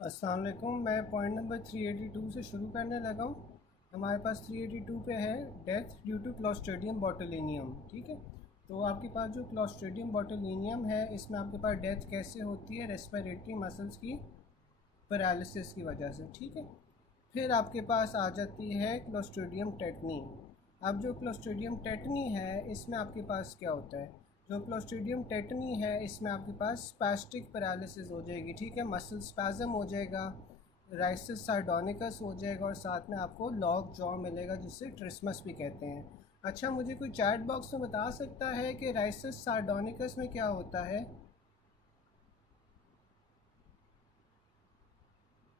अस्सलाम वालेकुम। मैं पॉइंट नंबर 382 से शुरू करने लगा हूँ। हमारे पास 382 पे है डेथ ड्यू टू क्लॉस्ट्रिडियम बोटुलिनियम। ठीक है, तो आपके पास जो क्लॉस्ट्रिडियम बोटुलिनियम है, इसमें आपके पास डेथ कैसे होती है? रेस्पिरेटरी मसल्स की पैरालिसिस की वजह से। ठीक है, फिर आपके पास आ जाती है क्लोस्ट्रीडियम टेटनी। अब जो क्लोस्ट्रीडियम टेटनी है, इसमें आपके पास क्या होता है? जो क्लोस्ट्रीडियम टेटनी है, इसमें आपके पास स्पैस्टिक पैरालिसिस हो जाएगी। ठीक है, मसल स्पैज़म हो जाएगा, राइसिस सार्डोनिकस हो जाएगा और साथ में आपको लॉक जॉ मिलेगा, जिससे ट्रिस्मस भी कहते हैं। अच्छा, मुझे कोई चैट बॉक्स में बता सकता है कि राइसिस सार्डोनिकस में क्या होता है?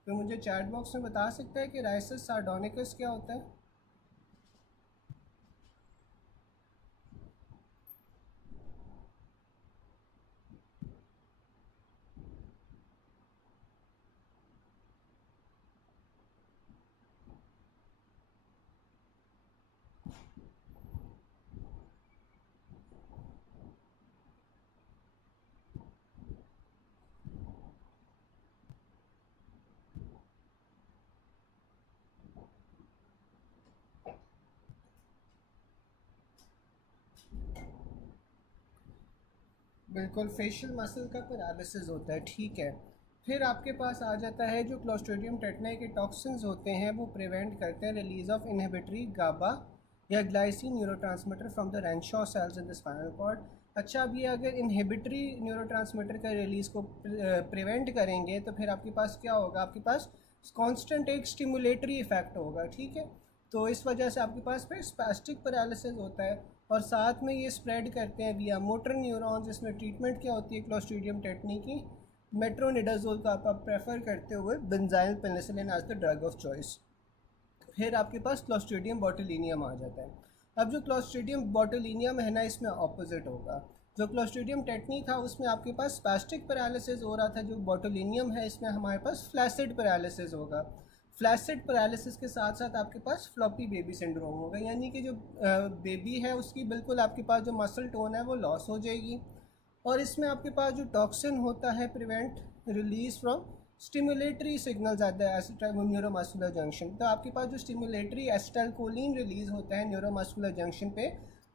तो मुझे चैट बॉक्स में बता सकता है कि राइसिस सार्डोनिकस क्या होता है? बिल्कुल, फेशियल मसल का पैरालिसिस होता है। ठीक है, फिर आपके पास आ जाता है जो क्लोस्ट्रीडियम टेटनी के टॉक्सिन्स होते हैं, वो प्रिवेंट करते हैं release of inhibitory GABA or glycine neurotransmitter from the Renshaw cells in the spinal cord. अच्छा, अब ये अगर इनहिबिटरी न्यूरोट्रांसमीटर का रिलीज को प्रिवेंट करेंगे, तो फिर आपके पास क्या होगा? आपके पास कांस्टेंट एक स्टिमुलेटरी इफेक्ट होगा। ठीक है, तो इस वजह से आपके पास फिर स्पैस्टिक पैरालिसिस होता है और साथ में ये स्प्रेड करते हैं विया मोटर न्यूरॉन्स। इसमें ट्रीटमेंट क्या होती है क्लोस्ट्रीडियम टेटनी की? मेट्रोनिडाजोल का आप प्रेफर करते हुए benzyl penicillin as the drug of choice. फिर आपके पास क्लोस्ट्रीडियम बोटुलिनियम आ जाता है। अब जो क्लोस्ट्रीडियम बोटुलिनियम है ना, इसमें ऑपोजिट होगा। जो क्लोस्ट्रीडियम टेटनी था, उसमें आपके पास स्पैस्टिक पैरालिसिस हो रहा था। जो बोटुलिनियम है, इसमें हमारे पास फ्लैसिड पैरालिसिस होगा। फ्लैसिड पैरालिसिस के साथ साथ आपके पास फ्लॉपी बेबी सिंड्रोम होगा, यानी कि जो बेबी है उसकी बिल्कुल आपके पास जो मसल टोन है वो लॉस हो जाएगी। और इसमें आपके पास जो टॉक्सिन होता है prevent release from stimulatory signals at the neuromuscular junction. तो आपके पास जो स्टिमुलेटरी एसिटाइलकोलिन रिलीज होता है न्यूरोमस्कुलर जंक्शन पे,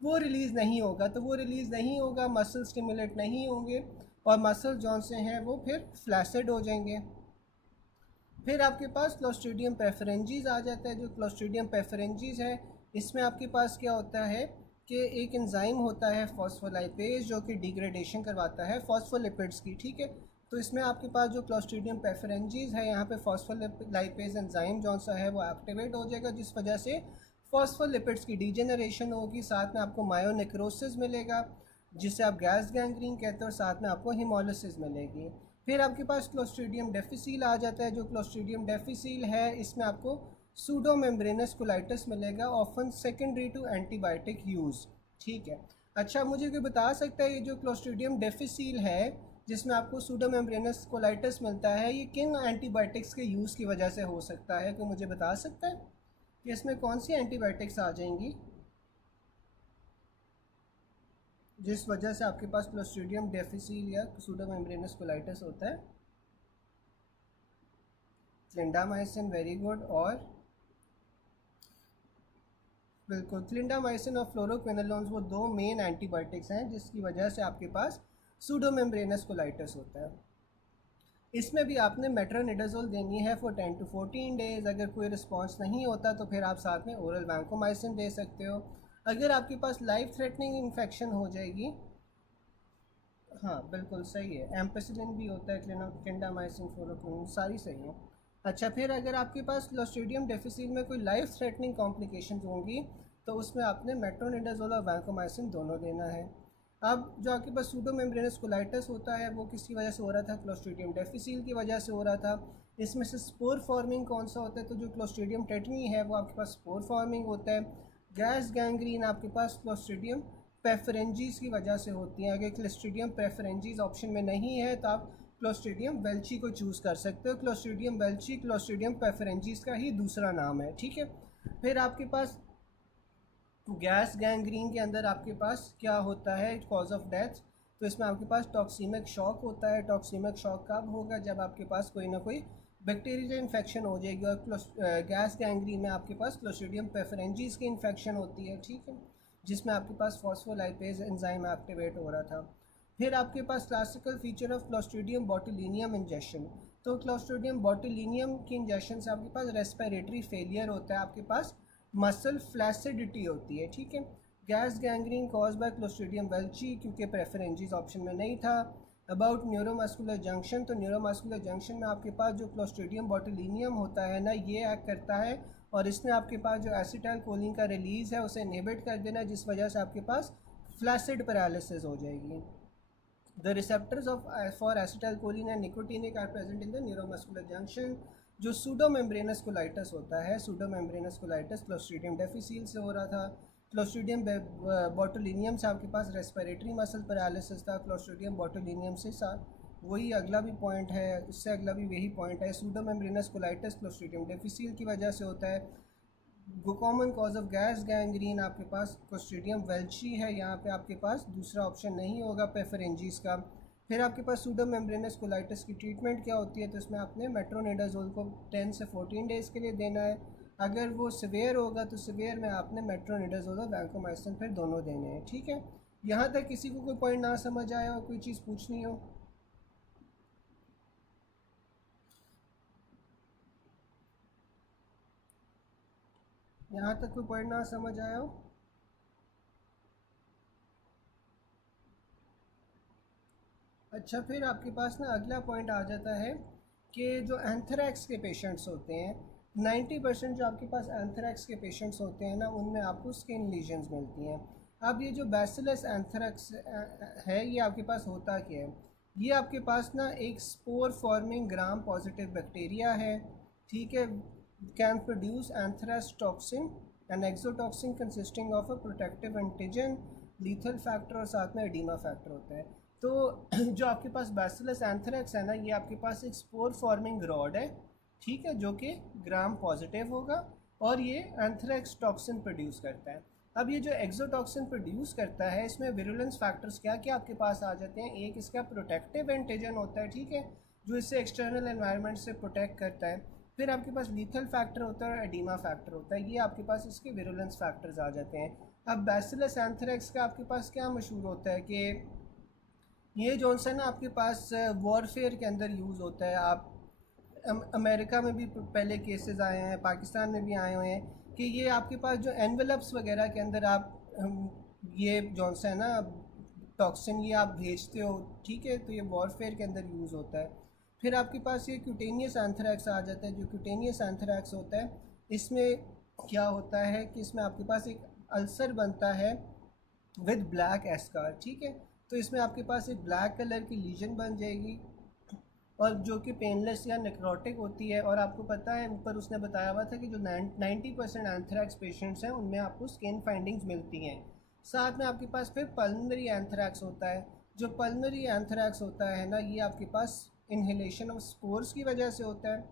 वो रिलीज़ नहीं होगा। तो वो रिलीज़ नहीं होगा, मसल स्टिमुलेट नहीं होंगे और मसल जौन से हैं वो फिर फ्लैसिड हो जाएंगे। फिर आपके पास क्लोस्ट्रीडियम पेफरेंजीज आ जाता है। जो क्लोस्ट्रीडियम पेफरेंजीज है, इसमें आपके पास क्या होता है कि एक एंजाइम होता है फॉस्फोलाइपेज, जो कि डिग्रेडेशन करवाता है फॉस्फोलिपिड्स की। ठीक है, तो इसमें आपके पास जो क्लोस्ट्रीडियम पेफरेंजीज है, यहाँ पे फॉस्फोलाइपेज एंजाइम जौन सा है वो एक्टिवेट हो जाएगा, जिस वजह से फॉस्फोलिपिड्स की डिजेनरेशन होगी। साथ में आपको मायोनेक्रोसिस मिलेगा, जिसे आप गैस गैंग्रीन कहते हैं, और साथ में आपको हिमोलिसिस मिलेगी। फिर आपके पास क्लोस्ट्रीडियम डेफिसिल आ जाता है। जो क्लोस्ट्रीडियम डेफिसिल है, इसमें आपको सूडो मेम्ब्रेनस कोलाइटिस मिलेगा, often secondary to antibiotic use. ठीक है, अच्छा, मुझे कोई बता सकता है ये जो क्लोस्ट्रीडियम डेफिसिल है, जिसमें आपको सूडो मेम्ब्रेनस कोलाइटिस मिलता है, ये किन एंटीबायोटिक्स के यूज़ की वजह से हो सकता है? कोई मुझे बता सकता है कि इसमें कौन सी एंटीबायोटिक्स आ जाएंगी जिस वजह से आपके पास क्लोस्ट्रीडियम डेफिसिल या सूडोमेम्ब्रेनस कोलाइटिस होता है? Clindamycin, very good. और बिल्कुल, क्लिंडामाइसिन और फ्लोरोक्विनोलोन्स वो दो मेन एंटीबायोटिक्स हैं जिसकी वजह से आपके पास सूडोमेम्ब्रेनस कोलाइटिस होता है। इसमें भी आपने मेट्रोनिडाजोल देनी है फॉर 10 to 14 डेज़। अगर कोई रिस्पॉन्स नहीं होता तो फिर आप साथ में ओरल वैंकोमाइसिन दे सकते हो। अगर आपके पास लाइफ थ्रेटनिंग इन्फेक्शन हो जाएगी, हाँ बिल्कुल सही है, एम्पेसिलिन भी होता है, क्लिंडामाइसिन, फ्लोरोक्विन, सारी सही है। अच्छा, फिर अगर आपके पास क्लोस्ट्रीडियम डेफिसिट में कोई लाइफ थ्रेटनिंग कॉम्प्लिकेशन होंगी, तो उसमें आपने मेट्रोनिडाजोल और वैंकोमाइसिन दोनों देना है। अब जो आपके पास सूडोमेम्ब्रेनस कोलाइटिस होता है, वो किसकी वजह से हो रहा था? क्लोस्ट्रीडियम डेफिसिल की वजह से हो रहा था। इसमें से स्पोर फॉर्मिंग कौन सा होता है? तो जो क्लोस्ट्रीडियम टेटनी है, वो आपके पास स्पोर फॉर्मिंग होता है। गैस गैंग्रीन आपके पास क्लोस्ट्रीडियम पेफरेंजीज की वजह से होती हैं। अगर क्लोस्ट्रीडियम पेफरेंजीज ऑप्शन में नहीं है, तो आप क्लोस्ट्रीडियम वेल्ची को चूज़ कर सकते हो। क्लोस्ट्रीडियम वेल्ची क्लोस्ट्रीडियम पेफरेंजीज का ही दूसरा नाम है। ठीक है, फिर आपके पास गैस गैंग्रीन के अंदर आपके पास क्या होता है कॉज ऑफ डेथ? तो इसमें आपके पास टॉक्सीमिक शॉक होता है। टॉक्सीमिक शॉक कब होगा? जब आपके पास कोई ना कोई बैक्टीरियल इन्फेक्शन हो जाएगी, और गैस गैंग्रीन में आपके पास क्लोस्ट्रीडियम पेफरेंजीज की इन्फेक्शन होती है, ठीक है, जिसमें आपके पास फॉस्फोलाइपेज एंजाइम एक्टिवेट हो रहा था। फिर आपके पास classical feature of clostridium botulinum injection. तो क्लोस्ट्रीडियम बॉटुलिनियम की इंजेक्शन से आपके पास रेस्पिरेटरी फेलियर होता है, आपके पास मसल फ्लैसिडिटी होती है, ठीक है। Gas gangrene cause by clostridium welchii, क्योंकि प्रेफरेंजीज ऑप्शन में नहीं था। अबाउट न्यूरोमस्कुलर जंक्शन, तो न्यूरोमस्कुलर जंक्शन में आपके पास जो क्लोस्ट्रीडियम बॉटुलिनियम होता है ना, ये एक्ट करता है और इसने आपके पास जो एसिटाइल कोलिन का रिलीज़ है उसे इनहिबिट कर देना, जिस वजह से आपके पास फ्लैसिड पैरालिसिस हो जाएगी। The receptors for acetylcholine and nicotinic are present in the neuromuscular junction। जो सूडोमेम्ब्रेनस कोलाइटिस होता है, सूडोमेम्ब्रेनस कोलाइटिस क्लोस्ट्रीडियम डिफिसिल से हो रहा था। क्लोस्ट्रीडियम बॉटुलिनियम से आपके पास रेस्पिरेटरी मसल पैरालिसिस था। क्लोस्ट्रीडियम बॉटुलिनियम से साथ वही अगला भी पॉइंट है, इससे अगला भी वही पॉइंट है। सूडोमेम्ब्रेनस कोलाइटिस क्लोस्ट्रीडियम डिफिसिल की वजह से होता है। Common cause of gas gangrene आपके पास क्लोस्ट्रीडियम वेल्ची है, यहाँ पे आपके पास दूसरा ऑप्शन नहीं होगा पेफरेंजीज का। फिर आपके पास सूडोमेम्ब्रेनस कोलाइटिस की ट्रीटमेंट क्या होती है, तो इसमें आपने मेट्रोनिडाजोल को 10 से 14 डेज़ के लिए देना है। अगर वो सिवियर होगा तो सिवियर में आपने मेट्रोनिडाजोल और वैंकोमाइसिन फिर दोनों देने हैं, ठीक है। यहाँ तक किसी को कोई पॉइंट ना समझ आया हो, कोई चीज़ पूछनी हो? यहाँ तक कोई पॉइंट ना समझ आया हो? अच्छा, फिर आपके पास ना अगला पॉइंट आ जाता है कि जो एंथ्रैक्स के पेशेंट्स होते हैं, 90% जो आपके पास एंथ्रैक्स के पेशेंट्स होते हैं ना, उनमें आपको स्किन लीजन्स मिलती हैं। अब ये जो बैसिलस एंथ्रैक्स है, ये आपके पास होता क्या है? ये आपके पास ना एक spore forming gram positive bacteria है, ठीक है। Can produce anthrax toxin, an exotoxin consisting of a protective antigen, lethal factor और साथ में एडीमा फैक्टर होता है। तो जो आपके पास बैसिलस एंथ्रैक्स है ना, ये आपके पास एक स्पोर फॉर्मिंग रॉड है, ठीक है, जो कि ग्राम पॉजिटिव होगा और ये एंथ्रैक्स टॉक्सिन प्रोड्यूस करता है। अब ये जो एक्सोटॉक्सिन प्रोड्यूस करता है, इसमें विरुलेंस फैक्टर्स क्या क्या आपके पास आ जाते हैं। एक इसका प्रोटेक्टिव एंटीजन होता है, ठीक है, जो इससे एक्सटर्नल एनवायरनमेंट से प्रोटेक्ट करता है। फिर आपके पास लीथल फैक्टर होता है और एडीमा फैक्टर होता है, ये आपके पास इसके विरुलेंस फैक्टर्स आ जाते हैं। अब बैसिलस एंथ्रैक्स का आपके पास क्या मशहूर होता है कि ये जो है ना आपके पास वॉरफेयर के अंदर यूज़ होता है। आप अमेरिका में भी पहले केसेस आए हैं, पाकिस्तान में भी आए हुए हैं कि ये आपके पास जो एनवेलप्स वगैरह के अंदर आप ये जो है ना टॉक्सिन ये आप भेजते हो, ठीक है, तो ये वॉरफेयर के अंदर यूज़ होता है। फिर आपके पास ये क्यूटेनियस एंथ्रैक्स आ जाता है। जो क्यूटेनियस एंथ्रैक्स होता है, इसमें क्या होता है कि इसमें आपके पास एक अल्सर बनता है विद ब्लैक एस्कार, ठीक है। तो इसमें आपके पास एक ब्लैक कलर की लीजन बन जाएगी और जो कि पेनलेस या नेक्रोटिक होती है। और आपको पता है ऊपर उसने बताया हुआ था कि जो 90% एंथ्रैक्स पेशेंट्स हैं उनमें आपको स्किन फाइंडिंग्स मिलती हैं। साथ में आपके पास फिर पल्मनरी एंथ्रैक्स होता है। जो पल्मनरी एंथ्रैक्स होता है ना, ये आपके पास इन्हेलेशन ऑफ स्पोर्स की वजह से होता है,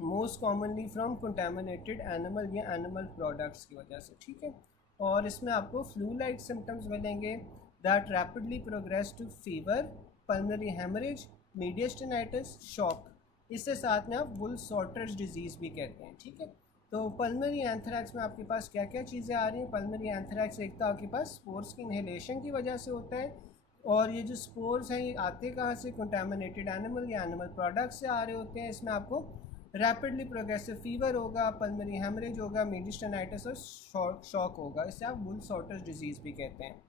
most commonly from contaminated animal या एनिमल प्रोडक्ट्स की वजह से, ठीक है। और इसमें आपको फ्लू लाइक सिम्टम्स मिलेंगे that rapidly progress to fever, pulmonary haemorrhage, mediastinitis, shock. इससे साथ में आप वुल सॉर्टर्स डिजीज़ भी कहते हैं, ठीक है। तो पल्मनरी एंथ्रैक्स में आपके पास क्या क्या चीज़ें आ रही हैं? पल्मनरी एंथ्रैक्स एक तो आपके पास स्पोर्स की इन्हेलेशन की वजह से होता है, और ये जो स्पोर्स हैं ये आते कहाँ से? कंटामिनेटेड एनिमल या एनिमल प्रोडक्ट से आ रहे होते हैं। इसमें आपको रैपिडली प्रोग्रेसिव फीवर होगा, पल्मनरी हेमरेज होगा, मीडियस्टेनाइटिस और शॉक होगा। इसे आप वुल सॉर्टर्स डिजीज़ भी कहते हैं।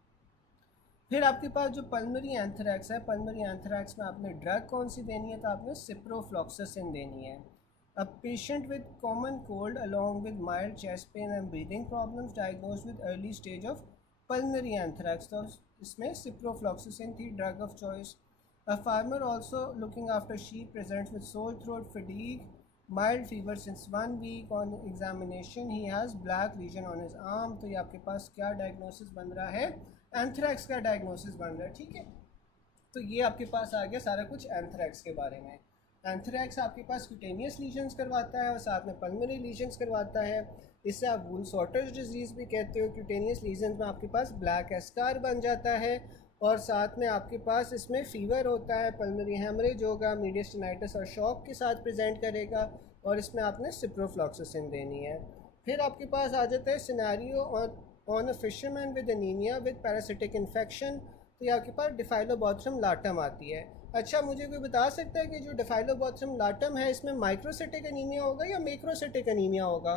फिर आपके पास जो पल्मनरी एंथ्रैक्स है, पल्मनरी एंथ्रैक्स में आपने ड्रग कौन सी देनी है? तो आपने सिप्रोफ्लॉक्सासिन देनी है। A patient with common cold along with mild chest pain and breathing problems diagnosed with early stage of pulmonary anthrax, तो इसमें सिप्रोफ्लॉक्सासिन थी drug of choice. A farmer also looking after sheep presents with sore throat, fatigue, mild fever since 1 week, on examination he has black lesion on his arm. तो ये आपके पास क्या diagnosis बन रहा है? एंथ्रैक्स का डायग्नोसिस बन रहा है, ठीक है। तो ये आपके पास आ गया सारा कुछ एंथ्रैक्स के बारे में। एंथ्रैक्स आपके पास क्यूटेनियस लीजन्स करवाता है और साथ में पल्मनरी लीजन्स करवाता है। इससे आप वुल सॉर्टर्स डिजीज़ भी कहते हो। क्यूटेनियस लीजन्स में आपके पास ब्लैक एस्कार बन जाता है और साथ में आपके पास इसमें फ़ीवर होता है, पल्मोनरी हेमरेज होगा, मीडियस्टिनाइटिस और शॉक के साथ प्रेजेंट करेगा, और इसमें आपने सिप्रोफ्लॉक्सासिन देनी है। फिर आपके पास आ जाता है scenario on a fisherman with anaemia with parasitic infection. तो ये आपके पास डिफाइलोबोथ्रम लाटम आती है। अच्छा, मुझे कोई बता सकता है कि जो डिफाइलोबोथ्रम लाटम है इसमें माइक्रोसिटिक एनीमिया होगा या मैक्रोसिटिक एनीमिया होगा?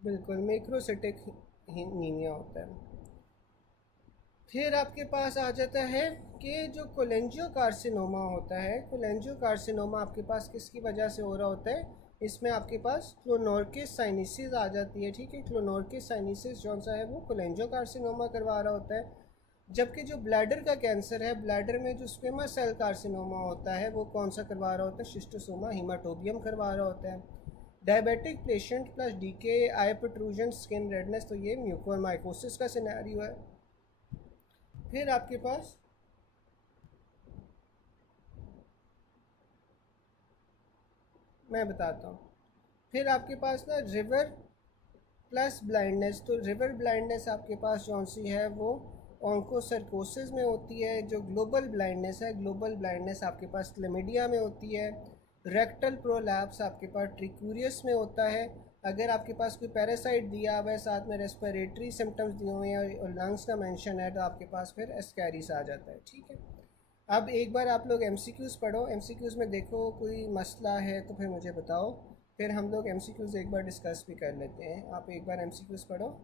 बिल्कुल, मैक्रोसिटिक एनीमिया होता है। फिर आपके पास आ जाता है कि जो कोलेंजियोकार्सिनोमा होता है, कोलेंजियोकार्सिनोमा आपके पास किसकी वजह से हो रहा होता है? इसमें आपके पास क्लोनोर्किस साइनिसिस आ जाती है, ठीक है। क्लोनोर्किस साइनिसिस जो सा है वो कोलेंजियोकार्सिनोमा करवा रहा होता है। जबकि जो ब्लैडर का कैंसर है, ब्लैडर में जो स्क्वेमस सेल कार्सिनोमा होता है वो कौन सा करवा रहा होता है? शिस्टोसोमा हिमाटोबियम करवा रहा होता है। डायबिटिक पेशेंट प्लस डीके, आई प्रोट्रूजन, स्किन रेडनेस, तो ये म्यूकोरमाइकोसिस का सिनेरियो है। फिर आपके पास मैं बताता हूँ। फिर आपके पास ना रिवर प्लस ब्लाइंडनेस, तो रिवर ब्लाइंडनेस आपके पास जौन सी है वो ऑन्कोसर्कोसिस में होती है। जो ग्लोबल ब्लाइंडनेस है, ग्लोबल ब्लाइंडनेस आपके पास क्लेमिडिया में होती है। रेक्टल प्रोलैप्स आपके पास ट्रिक्यूरियस में होता है। अगर आपके पास कोई पैरासाइट दिया हुआ है, साथ में रेस्पिरेटरी सिम्टम्स दिए हुए हैं और लंग्स का मेंशन है, तो आपके पास फिर एस्कैरिस आ जाता है, ठीक है। अब एक बार आप लोग एमसीक्यूज़ पढ़ो, एमसीक्यूज़ में देखो कोई मसला है तो फिर मुझे बताओ, फिर हम लोग एमसीक्यूज़ एक बार डिस्कस भी कर लेते हैं। आप एक बार एमसीक्यूज़ पढ़ो।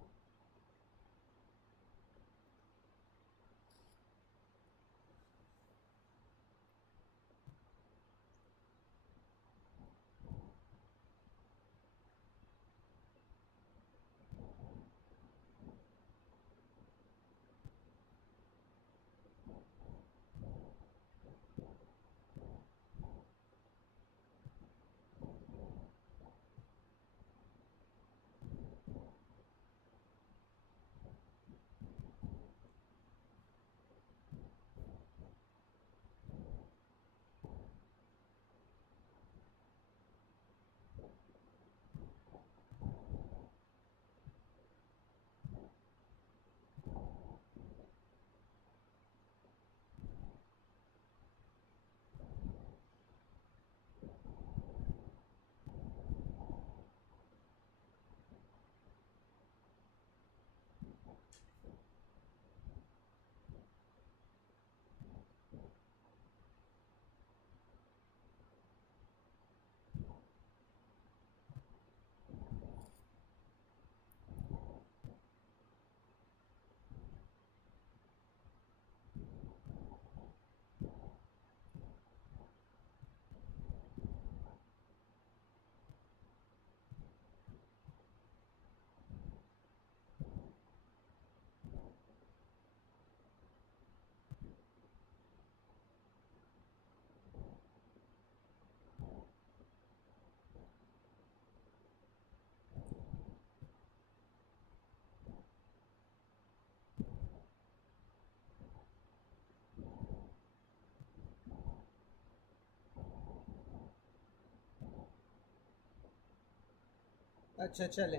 अच्छा चलें।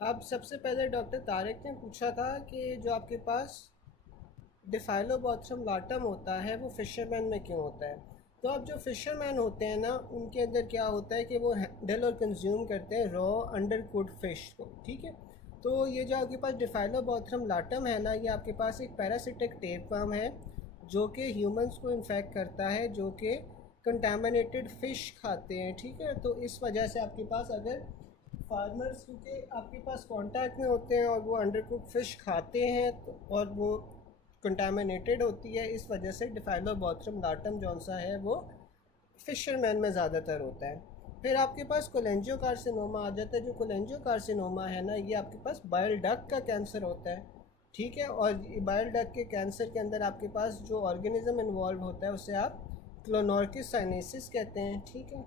अब सबसे पहले डॉक्टर तारिक ने पूछा था कि जो आपके पास डिफाइलोबॉथ्रम लाटम होता है वो फिशरमैन में क्यों होता है। तो अब जो फिशरमैन होते हैं ना, उनके अंदर क्या होता है कि वो हैंडल और कंज्यूम करते हैं रॉ अंडर कुड फिश को, ठीक है। तो ये जो आपके पास डिफाइलोबॉथ्रम लाटम है ना, ये आपके पास एक पैरासिटिक टेपवर्म है जो कि ह्यूमंस को इन्फेक्ट करता है, जो कि कंटामिनेटेड फ़िश खाते हैं, ठीक है। तो इस वजह से आपके पास अगर फार्मर्स क्योंकि आपके पास कांटेक्ट में होते हैं और वो अंडर कुक फ़िश खाते हैं तो और वो कंटामिनेटेड होती है, इस वजह से डिफाइलोबॉथ्रम लाटम जौन सा है वो फिशरमैन में ज़्यादातर होता है। फिर आपके पास कोलेंजियो कार्सिनोमा आ जाता है। जो कोलेंजियो कार्सिनोमा है ना, ये आपके पास बाइल डक्ट का कैंसर होता है, ठीक है। और बाइल डक्ट के कैंसर के अंदर आपके पास जो ऑर्गेनिज्म इन्वॉल्व होता है उसे आप क्लोनोर्किस साइनेसिस कहते हैं, ठीक है।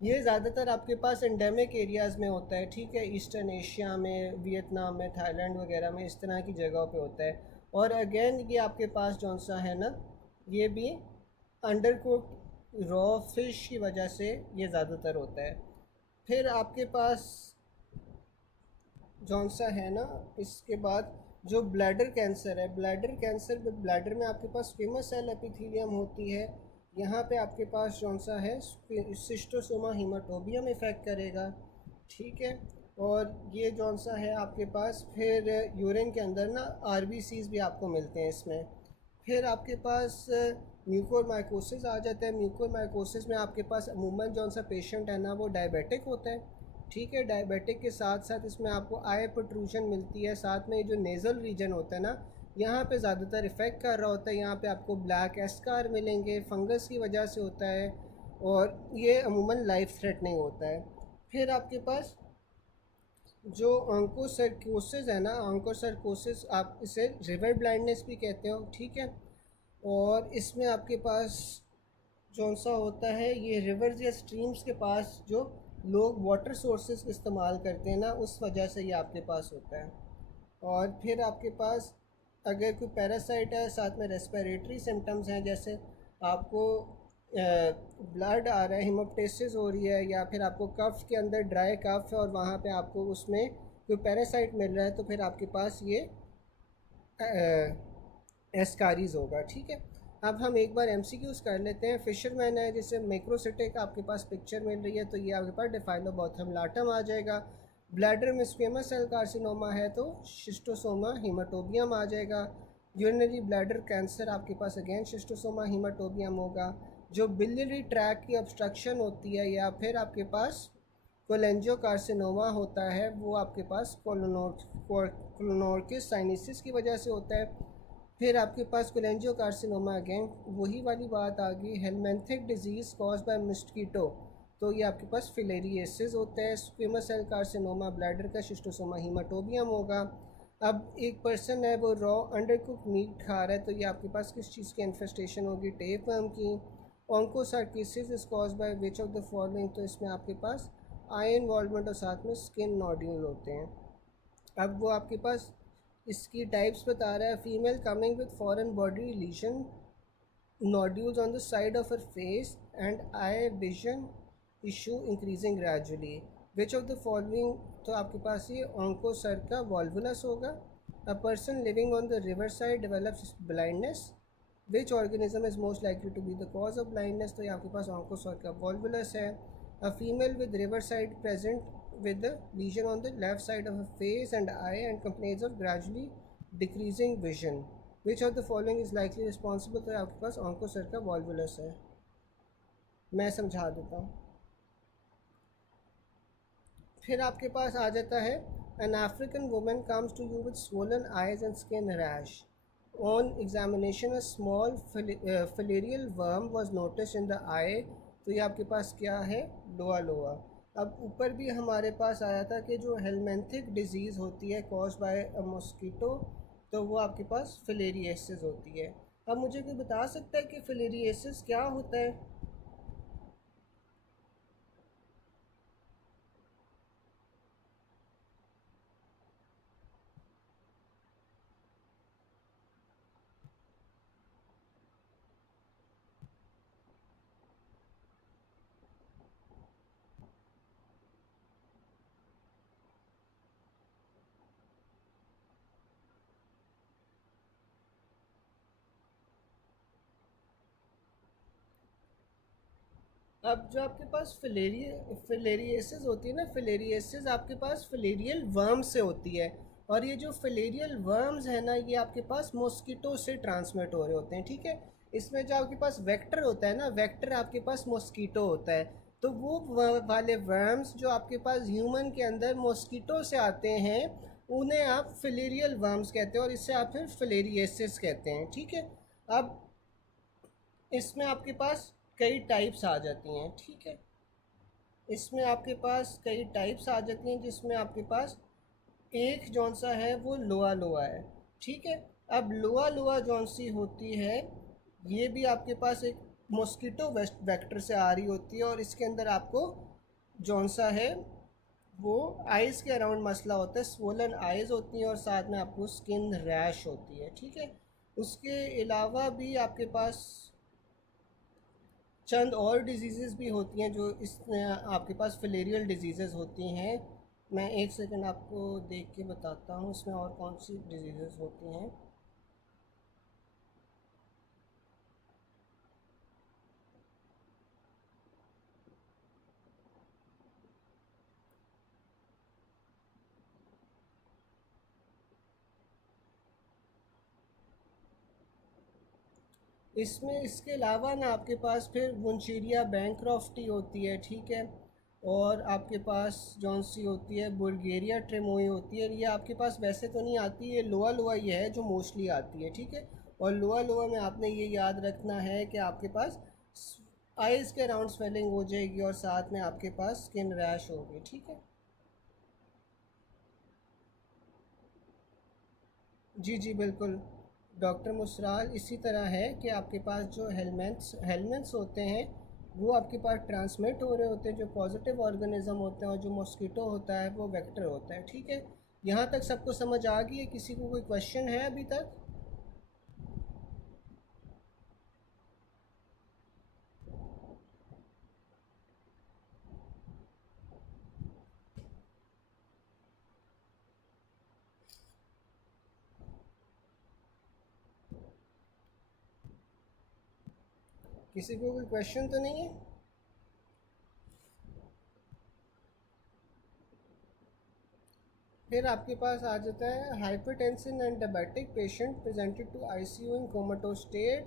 ये ज़्यादातर आपके पास एंडेमिक एरियाज़ में होता है, ठीक है। ईस्टर्न एशिया में, वियतनाम में, थाईलैंड वगैरह में, इस तरह की जगहों पे होता है। और अगेन ये आपके पास जौन सा है ना, ये भी अंडरकुक्ड रॉ फिश की वजह से ये ज़्यादातर होता है। फिर आपके पास जौन सा है ना, इसके बाद जो ब्लैडर कैंसर है, ब्लैडर कैंसर में ब्लैडर में आपके पास स्क्विमस सेल एपिथेलियम होती है। यहाँ पे आपके पास जौन सा है सिस्टोसोमा हीमाटोबियम इफ़ेक्ट करेगा, ठीक है। और ये जौन सा है आपके पास, फिर यूरिन के अंदर ना आरबीसीज भी आपको मिलते हैं इसमें। फिर आपके पास म्यूकोरमाइकोसिस आ जाता है। म्यूकोरमाइकोसिस में आपके पास अमूमन जौन सा पेशेंट है ना वो डायबिटिक होता है, ठीक है। डायबिटिक के साथ साथ इसमें आपको आई प्रोट्रूशन मिलती है, साथ में जो नेज़ल रीजन होता है ना यहाँ पे ज़्यादातर इफ़ेक्ट कर रहा होता है। यहाँ पे आपको ब्लैक एस्कार मिलेंगे, फंगस की वजह से होता है, और ये अमूमन लाइफ थ्रेटनिंग होता है। फिर आपके पास जो ऑन्कोसर्कोसिस है ना, ऑन्कोसर्कोसिस आप इसे रिवर ब्लाइंडनेस भी कहते हो, ठीक है। और इसमें आपके पास जौन सा होता है, ये रिवर्स या स्ट्रीम्स के पास जो लोग वाटर सोर्सेज इस्तेमाल करते हैं ना उस वजह से ये आपके पास होता है। और फिर आपके पास अगर कोई पैरासाइट है, साथ में रेस्पिरेटरी सिम्टम्स हैं, जैसे आपको ब्लड आ रहा है, हिमोप्टेसिस हो रही है, या फिर आपको कफ के अंदर ड्राई कफ है और वहाँ पे आपको उसमें कोई पैरासाइट मिल रहा है, तो फिर आपके पास ये एस्कारीज होगा, ठीक है। अब हम एक बार एमसीक्यूज़ कर लेते हैं। फिशरमैन है जिससे मैक्रोसिटिक आपके पास पिक्चर मिल रही है, तो ये आपके पास डिफाइलोबॉथम लाटम आ जाएगा। ब्लैडर में स्क्वेमस सेल कार्सिनोमा है तो शिस्टोसोमा हीमाटोबियम आ जाएगा। यूरिनरी ब्लैडर कैंसर आपके पास अगेन शिस्टोसोमा हीमाटोबियम होगा। जो बिलियरी ट्रैक की ऑब्स्ट्रक्शन होती है या फिर आपके पास कोलेंजियोकार्सिनोमा होता है, वो आपके पास कोलोनोर्किस साइनसिस की वजह से होता है। फिर आपके पास कोलेंजियोकार्सिनोमा अगेन वही वाली बात आ गई, helminthic disease cause by mosquito, तो ये आपके पास फिलेरिएसिस होता है। स्क्विमस सेल कार्सिनोमा ब्लैडर का शिस्टोसोमा हीमाटोबियम होगा। अब एक पर्सन है वो रॉ अंडरकुक मीट खा रहा है, तो ये आपके पास किस चीज़ की इन्फेस्टेशन होगी, टेपवर्म की। Onchocerciasis is cause by which of the following, तो इसमें आपके पास आई इन्वॉल्वमेंट और साथ में स्किन नोड्यूल होते हैं। अब वो आपके पास इसकी टाइप्स बता रहा है, female coming with foreign body lesion, nodules on the side of her face and eye vision issue increasing gradually, which of the following, तो आपके पास ये onchocerca volvulus होगा। A person living on the river side develops blindness, which organism is most likely to be the cause of blindness, तो ये आपके पास onchocerca volvulus है। A female with river side present with the lesion on the left side of her face and eye and complains of gradually decreasing vision, which of the following is likely responsible, तो आपके पास ऑन्कोसर्का volvulus है। मैं समझा देता हूँ। फिर आपके पास आ जाता है, an African woman comes to you with swollen eyes and skin rash, on examination a small filarial worm was notice in the eye, तो ये आपके पास क्या है, लोआ लोआ। अब ऊपर भी हमारे पास आया था कि जो हेलमेंथिक डिजीज़ होती है कॉज बाय अ मॉस्किटो, तो वो आपके पास फिलेरिएसिस होती है। अब मुझे कोई बता सकता है कि फिलेरिएसिस क्या होता है? अब जो आपके पास फिलेरिएसिस होती है ना, फिलेरिएसिस आपके पास फिलेरियल वर्म से होती है, और ये जो फिलेरियल वर्म्स है ना ये आपके पास मॉस्किटो से ट्रांसमिट हो रहे होते हैं, ठीक है। इसमें जो आपके पास वेक्टर होता है ना, वेक्टर आपके पास मॉस्किटो होता है, तो वो वाले वर्म्स जो आपके पास ह्यूमन के अंदर मॉस्किटो से आते हैं उन्हें आप फिलेरियल वर्म्स कहते हैं, और इससे आप फिर फिलेरिएसिस कहते हैं, ठीक है। अब इसमें आपके पास कई टाइप्स आ जाती हैं, ठीक है। इसमें आपके पास कई टाइप्स आ जाती हैं, जिसमें आपके पास एक जौन सा है वो लोआ लोआ है, ठीक है। अब लोआ लोआ जौन सी होती है ये भी आपके पास एक मॉस्किटो वेक्टर से आ रही होती है, और इसके अंदर आपको जौन सा है वो आइज़ के अराउंड मसला होता है, स्वोलन आइज़ होती हैं और साथ में आपको स्किन रैश होती है, ठीक है। उसके अलावा भी आपके पास चंद और डिजीज़ भी होती हैं जो इस आपके पास फिलेरियल डिजीज़ होती हैं। मैं एक सेकंड आपको देख के बताता हूँ इसमें और कौन सी डिजीज़ होती हैं। इसमें इसके अलावा ना आपके पास फिर वुंचीरिया बैंक्रॉफ्टी होती है, ठीक है। और आपके पास जौन सी होती है बुल्गारिया ट्रेमोई होती है। ये आपके पास वैसे तो नहीं आती, ये लोआ लोआ ये है जो मोस्टली आती है, ठीक है। और लोआ लोआ में आपने ये याद रखना है कि आपके पास आइज़ के अराउंड स्वेलिंग हो जाएगी और साथ में आपके पास स्किन रैश होगी, ठीक है। जी जी बिल्कुल डॉक्टर मुसराल, इसी तरह है कि आपके पास जो हेलमेंट्स हेलमेंट्स होते हैं वो आपके पास ट्रांसमिट हो रहे होते हैं, जो पॉजिटिव ऑर्गेनिज्म होते हैं, और जो मॉस्किटो होता है वो वेक्टर होता है, ठीक है। यहाँ तक सबको समझ आ गई है? किसी को कोई क्वेश्चन है अभी तक? किसी को कोई क्वेश्चन तो नहीं है? फिर आपके पास आ जाता है hypertension and diabetic patient presented to ICU in comatose state.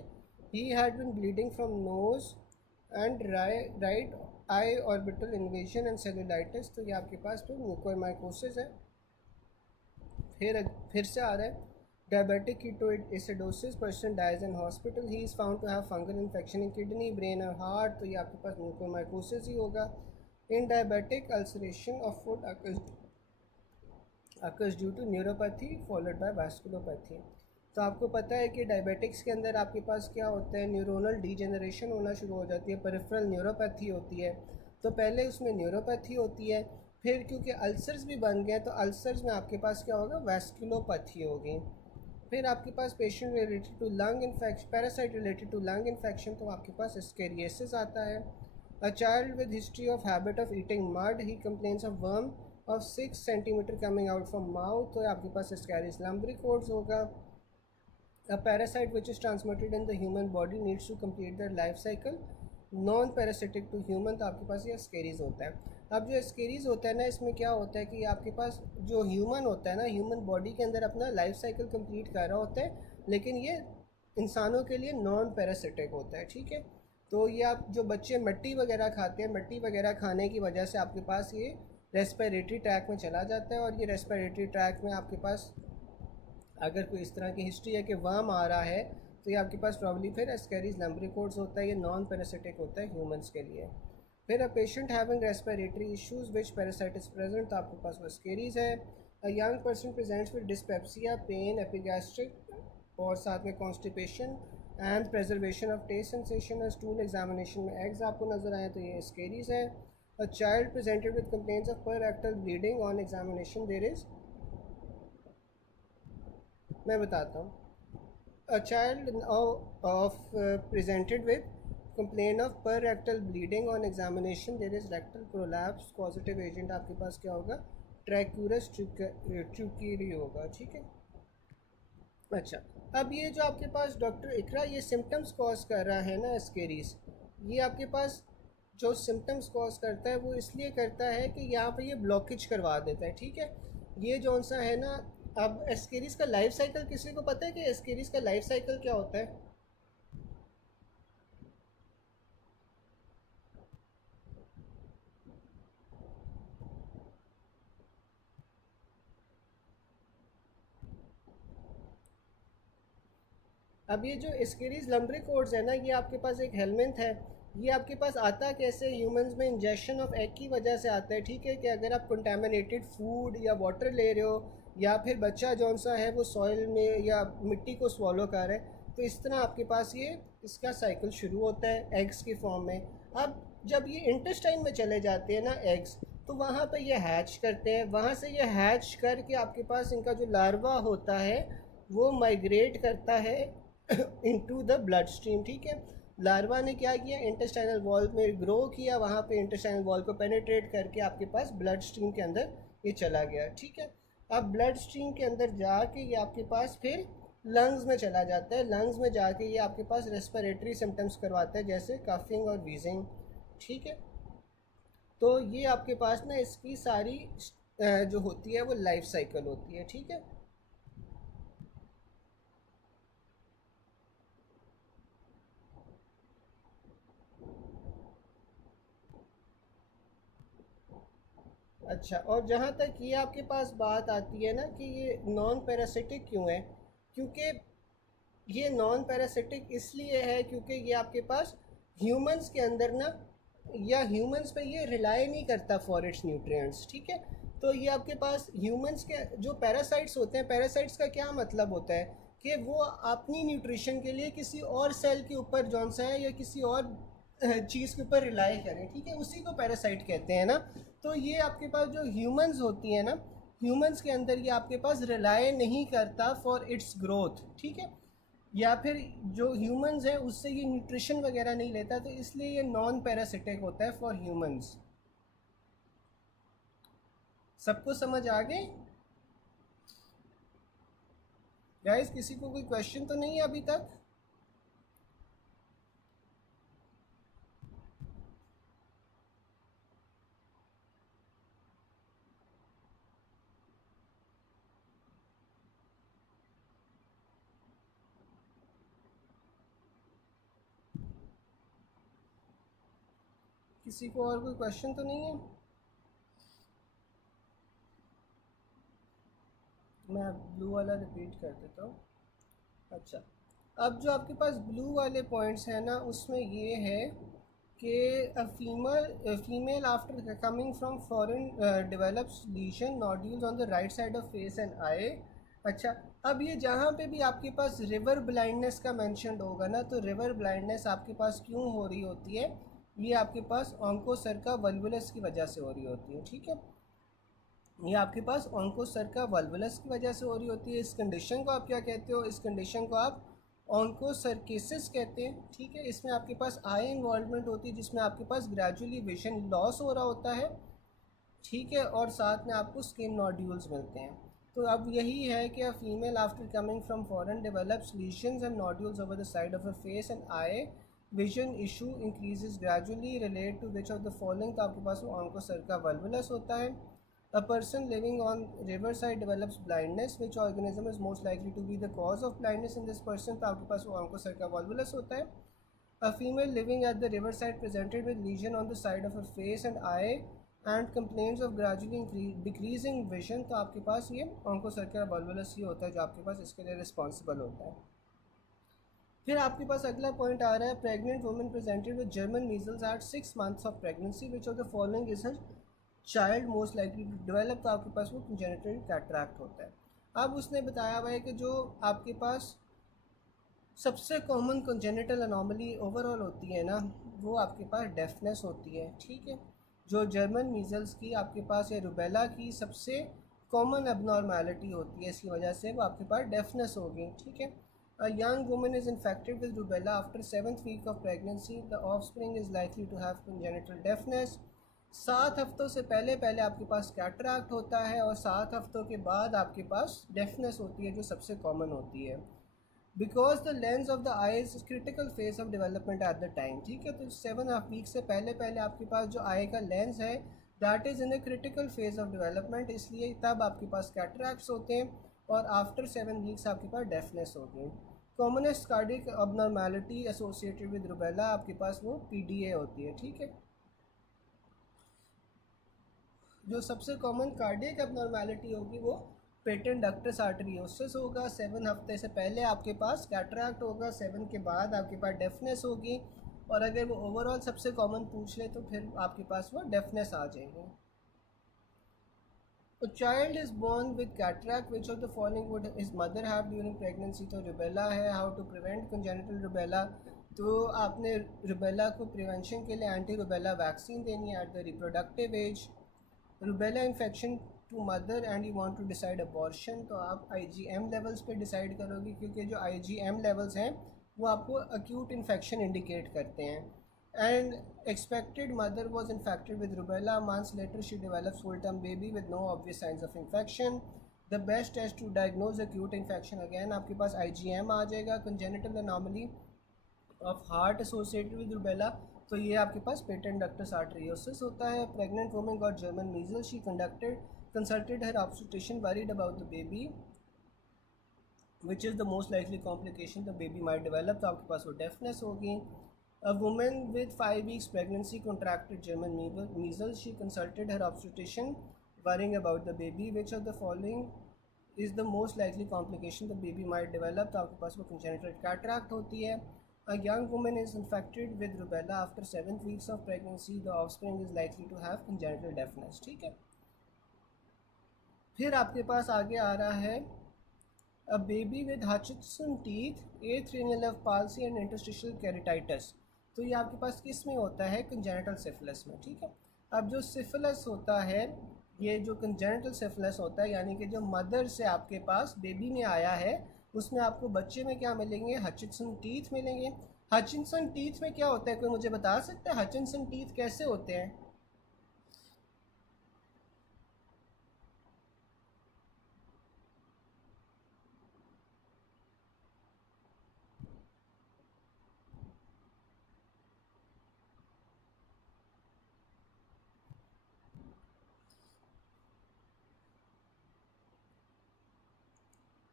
He had been bleeding from nose and right eye orbital invasion and cellulitis. तो ये आपके पास तो म्यूकोरमाइकोसिस है। फिर से आ रहा है diabetic ketoacidosis, person dies in hospital, he is found to have fungal infection in kidney brain और हार्ट। तो ये आपके पास म्यूकोरमाइकोसिस ही होगा। In diabetic ulceration of foot occurs due to neuropathy followed by vasculopathy। तो आपको पता है कि डायबिटिक्स के अंदर आपके पास क्या होता है, न्यूरोनल डीजेनरेशन होना शुरू हो जाती है, पेरिफेरल न्यूरोपैथी होती है। तो पहले उसमें न्यूरोपैथी होती है, फिर क्योंकि अल्सर्स भी बन गए तो अल्सर्स में आपके पास क्या होगा, वैस्कुलोपैथी होगी। फिर आपके पास patient related to lung infection, parasite related to lung infection, तो आपके पास स्केरियसिस आता है। A child with history of habit of eating mud, he complains of worm of 6 centimetre coming out from mouth. तो आपके पास स्कैरिस लम्बरिकोड्स होगा। A parasite which is transmitted in the human body needs to complete their life cycle, non parasitic to human. तो आपके पास ये स्केरीज होता है। अब जो स्केरीज होता है ना, इसमें क्या होता है कि आपके पास जो ह्यूमन होता है ना, ह्यूमन बॉडी के अंदर अपना लाइफ साइकिल कंप्लीट कर रहा होता है, लेकिन ये इंसानों के लिए नॉन पैरासिटिक होता है, ठीक है। तो ये आप जो बच्चे मिट्टी वगैरह खाते हैं, मिट्टी वगैरह खाने की वजह से आपके पास ये रेस्पिरेटरी ट्रैक में चला जाता है, और ये रेस्पिरेटरी ट्रैक में आपके पास अगर कोई इस तरह की हिस्ट्री है कि वर्म आ रहा है, तो ये आपके पास प्रॉब्ली फिर एस्केरीज लम्बरिकोड्स होता है, ये नॉन पैरासिटिक होता है ह्यूमंस के लिए। फिर a patient having respiratory issues which parasite is present, तो आपके पास वो स्केरीज है। A young person presents with dyspepsia, pain, epigastric और साथ में constipation and preservation of taste sensation. Stool examination में एग्स आपको नजर आए तो ये स्केरीज है। A child presented with complaints of per rectal bleeding, on examination there is, मैं बताता हूँ। A child of presented with complaint of per rectal bleeding, on examination there is rectal prolapse, causative agent आपके पास क्या होगा, ट्रैक्यूरस ट्यूकीरी होगा, ठीक है। अच्छा, अब ये जो आपके पास डॉक्टर इकरा ये सिम्टम्स कॉज कर रहा है ना स्केरीज, ये आपके पास जो सिम्टम्स कॉज करता है वो इसलिए करता है कि यहाँ पे ये ब्लॉकेज करवा देता है, ठीक है। ये जौन सा है ना, अब एस्केरिस का लाइफ साइकिल किसी को पता है कि एस्केरिस का लाइफ साइकिल क्या होता है? अब ये जो एस्केरिस लम्बरिकोड्स है ना, ये आपके पास एक हेलमेंथ है। ये आपके पास आता कैसे, ह्यूमंस में इंजेक्शन ऑफ एग की वजह से आता है, ठीक है। कि अगर आप कंटामिनेटेड फूड या वाटर ले रहे हो, या फिर बच्चा जौन सा है वो सॉइल में या मिट्टी को स्वॉलो कर रहा है, तो इस तरह आपके पास ये इसका साइकिल शुरू होता है एग्स की फॉर्म में। अब जब ये इंटेस्टाइन में चले जाते हैं ना एग्स, तो वहाँ पे ये हैच करते हैं, वहाँ से ये हैच करके आपके पास इनका जो लार्वा होता है वो माइग्रेट करता है इनटू द ब्लड स्ट्रीम, ठीक है। लार्वा ने क्या किया, इंटेस्टाइनल वॉल में ग्रो किया, वहाँ पे इंटेस्टाइनल वॉल को पेनिट्रेट करके आपके पास ब्लड स्ट्रीम के अंदर ये चला गया, ठीक है। अब ब्लड स्ट्रीम के अंदर जाके ये आपके पास फिर लंग्स में चला जाता है, लंग्स में जाके ये आपके पास रेस्पिरेटरी सिम्टम्स करवाता है जैसे कफिंग और वीजिंग, ठीक है। तो ये आपके पास ना इसकी सारी जो होती है वो लाइफ साइकिल होती है, ठीक है। अच्छा, और जहाँ तक ये आपके पास बात आती है ना कि ये नॉन पैरासिटिक क्यों है, क्योंकि ये नॉन पैरासिटिक इसलिए है क्योंकि ये आपके पास ह्यूमंस के अंदर ना, या ह्यूमंस पे ये रिलाई नहीं करता फॉर इट्स न्यूट्रिएंट्स, ठीक है। तो ये आपके पास ह्यूमंस के जो पैरासाइट्स होते हैं, पैरासाइट्स का क्या मतलब होता है कि वो अपनी न्यूट्रिशन के लिए किसी और सेल के ऊपर जौन सा है या किसी और चीज़ के ऊपर रिलाई करें, ठीक है, उसी को पैरासाइट कहते हैं ना। तो ये आपके पास जो ह्यूमंस होती हैं ना, ह्यूमंस के अंदर ये आपके पास रिलाई नहीं करता फॉर इट्स ग्रोथ, ठीक है, या फिर जो ह्यूमंस हैं उससे ये न्यूट्रिशन वगैरह नहीं लेता, तो इसलिए ये नॉन पैरासिटिक होता है फॉर ह्यूमंस। सबको समझ आ गए गाइस? किसी को कोई क्वेश्चन तो नहीं है अभी तक? किसी को और कोई क्वेश्चन तो नहीं है? मैं ब्लू वाला रिपीट कर देता हूँ। अच्छा, अब जो आपके पास ब्लू वाले पॉइंट्स हैं ना, उसमें ये है कि female after coming from foreign develops लीशन nodules on the right side of face and आई। अच्छा, अब ये जहाँ पे भी आपके पास रिवर ब्लाइंडनेस का मेंशन होगा ना, तो रिवर ब्लाइंडनेस आपके पास क्यों हो रही होती है, ये आपके पास ऑन्कोसर्का वल्वुलस की वजह से हो रही होती है, ठीक है। ये आपके पास ऑन्कोसर्का वल्वुलस की वजह से हो रही होती है। इस कंडीशन को आप क्या कहते हो? इस कंडीशन को आप ऑन्कोसर्केसिस कहते हैं, ठीक है। इसमें आपके पास आई इन्वॉल्वमेंट होती है जिसमें आपके पास ग्रेजुअली विजन लॉस हो रहा होता है, ठीक है, और साथ में आपको स्किन नोड्यूल्स मिलते हैं। तो अब यही है कि female after coming from foreign develops lesions and nodules over the side of a face and eye, vision issue increases gradually, relate to which of the following, तो आपके पास ऑन्कोसर्का वल्वुलस होता है। A person living on riverside develops blindness. Which organism is most likely to be the cause of blindness in this person? तो आपके पास वो ऑन्कोसर्का वल्वुलस होता है। A female living at the riverside presented with lesion on the side of her face and eye and complains of gradually decreasing vision, तो आपके पास ये ऑन्कोसर्का वल्वुलस ही होता है जो आपके पास इसके लिए रिस्पॉन्सिबल होता है। फिर आपके पास अगला पॉइंट आ रहा है, pregnant women presented with German measles at 6 months of pregnancy, which of the following is her child most likely to develop, तो आपके पास वो कंजेनिटल कैटरैक्ट होता है। अब उसने बताया हुआ है कि जो आपके पास सबसे कॉमन कंजेनिटल अनोमली ओवरऑल होती है ना, वो आपके पास डेफनेस होती है, ठीक है। जो जर्मन मीजल्स की आपके पास या रुबेला की सबसे कॉमन एबनॉर्मेलिटी होती है, इसकी वजह से वो आपके पास डेफनेस होगी, ठीक है। A young woman is infected with rubella after 7th week of pregnancy. The offspring is likely to have congenital deafness. 7 हफ्तों से पहले पहले आपके पास कैटरैक्ट होता है और 7 हफ्तों के बाद आपके पास डेफनेस होती है जो सबसे कॉमन होती है। Because the lens of the I is critical phase of development at the time, ठीक है। तो 7 वीक से पहले पहले आपके पास जो आई का लेंस है that is in a critical phase of development, इसलिए तब आपके पास कैटरैक्ट्स होते हैं और आफ्टर 7 वीक्स आपके पास डेफनेस होगी। Commonest cardiac abnormality associated with rubella आपके पास वो PDA होती है, ठीक है। जो सबसे कॉमन कार्डियक एबनॉर्मेलिटी होगी वो पेटेंट डक्टस आर्टरियोसिस होगा। 7 हफ्ते से पहले आपके पास कैटरैक्ट होगा, 7 के बाद आपके पास डेफनेस होगी, और अगर वो ओवरऑल सबसे कॉमन पूछ ले तो फिर आपके पास वो डेफनेस आ जाएगी। A child is born with cataract. Which of the following would his mother have during pregnancy? तो रुबेला है। How to prevent congenital rubella? तो आपने रुबेला को प्रिवेंशन के लिए एंटी रुबेला वैक्सीन देनी है at the reproductive age. Rubella infection to mother and you want to decide abortion, तो आप IgM लेवल्स पे डिसाइड करोगे, क्योंकि जो IgM लेवल्स हैं वो आपको अक्यूट इन्फेक्शन इंडिकेट करते हैं। And expected mother was infected with rubella, months later she develops full term baby with no obvious signs of infection. The best test to diagnose acute infection, again आपके पास IgM आ जाएगा। Congenital anomaly of heart associated with rubella, तो ये आपके पास patent ductus arteriosus होता है। Pregnant woman got German measles, she consulted her obstetrician, worried about the baby which is the most likely complication the baby might develop, तो आपके पास वो डेफनेस होगी। A woman with 5 weeks pregnancy contracted German measles, she consulted her obstetrician worrying about the baby, which of the following is the most likely complication the baby might develop, तो आपके पास वो congenital cataract होती है। A young woman is infected with rubella after 7 weeks of pregnancy. The offspring is likely to have congenital deafness. ठीक है, फिर आपके पास आगे आ रहा है a baby with Hutchinson teeth, 8th cranial nerve palsy and interstitial keratitis. तो ये आपके पास किस में होता है? congenital syphilis में। ठीक है, अब जो सिफिलिस होता है, ये जो congenital syphilis होता है, यानी कि जो मदर से आपके पास बेबी में आया है, उसमें आपको बच्चे में क्या मिलेंगे? हचिनसन टीथ मिलेंगे। हचिनसन टीथ में क्या होता है, कोई मुझे बता सकता है हचिनसन टीथ कैसे होते हैं?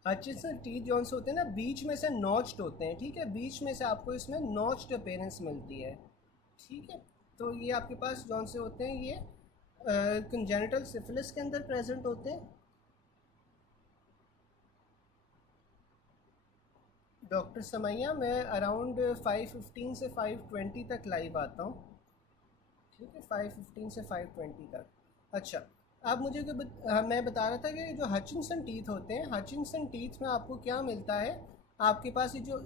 हचिनसन टीथ जौन से होते हैं ना, बीच में से नॉच्ड होते हैं। ठीक है, बीच में से आपको इसमें नॉच्ड अपीयरेंस मिलती है। ठीक है, तो ये आपके पास जौन से होते हैं, ये कंजेनिटल सिफिलिस के अंदर प्रेजेंट होते हैं। डॉक्टर समैया, मैं अराउंड 5:15 से 5:20 तक लाइव आता हूँ। ठीक है, 5:15 से 5:20 तक। अच्छा, अब मुझे मैं बता रहा था कि जो हचिनसन टीथ होते हैं, हचिनसन टीथ में आपको क्या मिलता है? आपके पास ये जो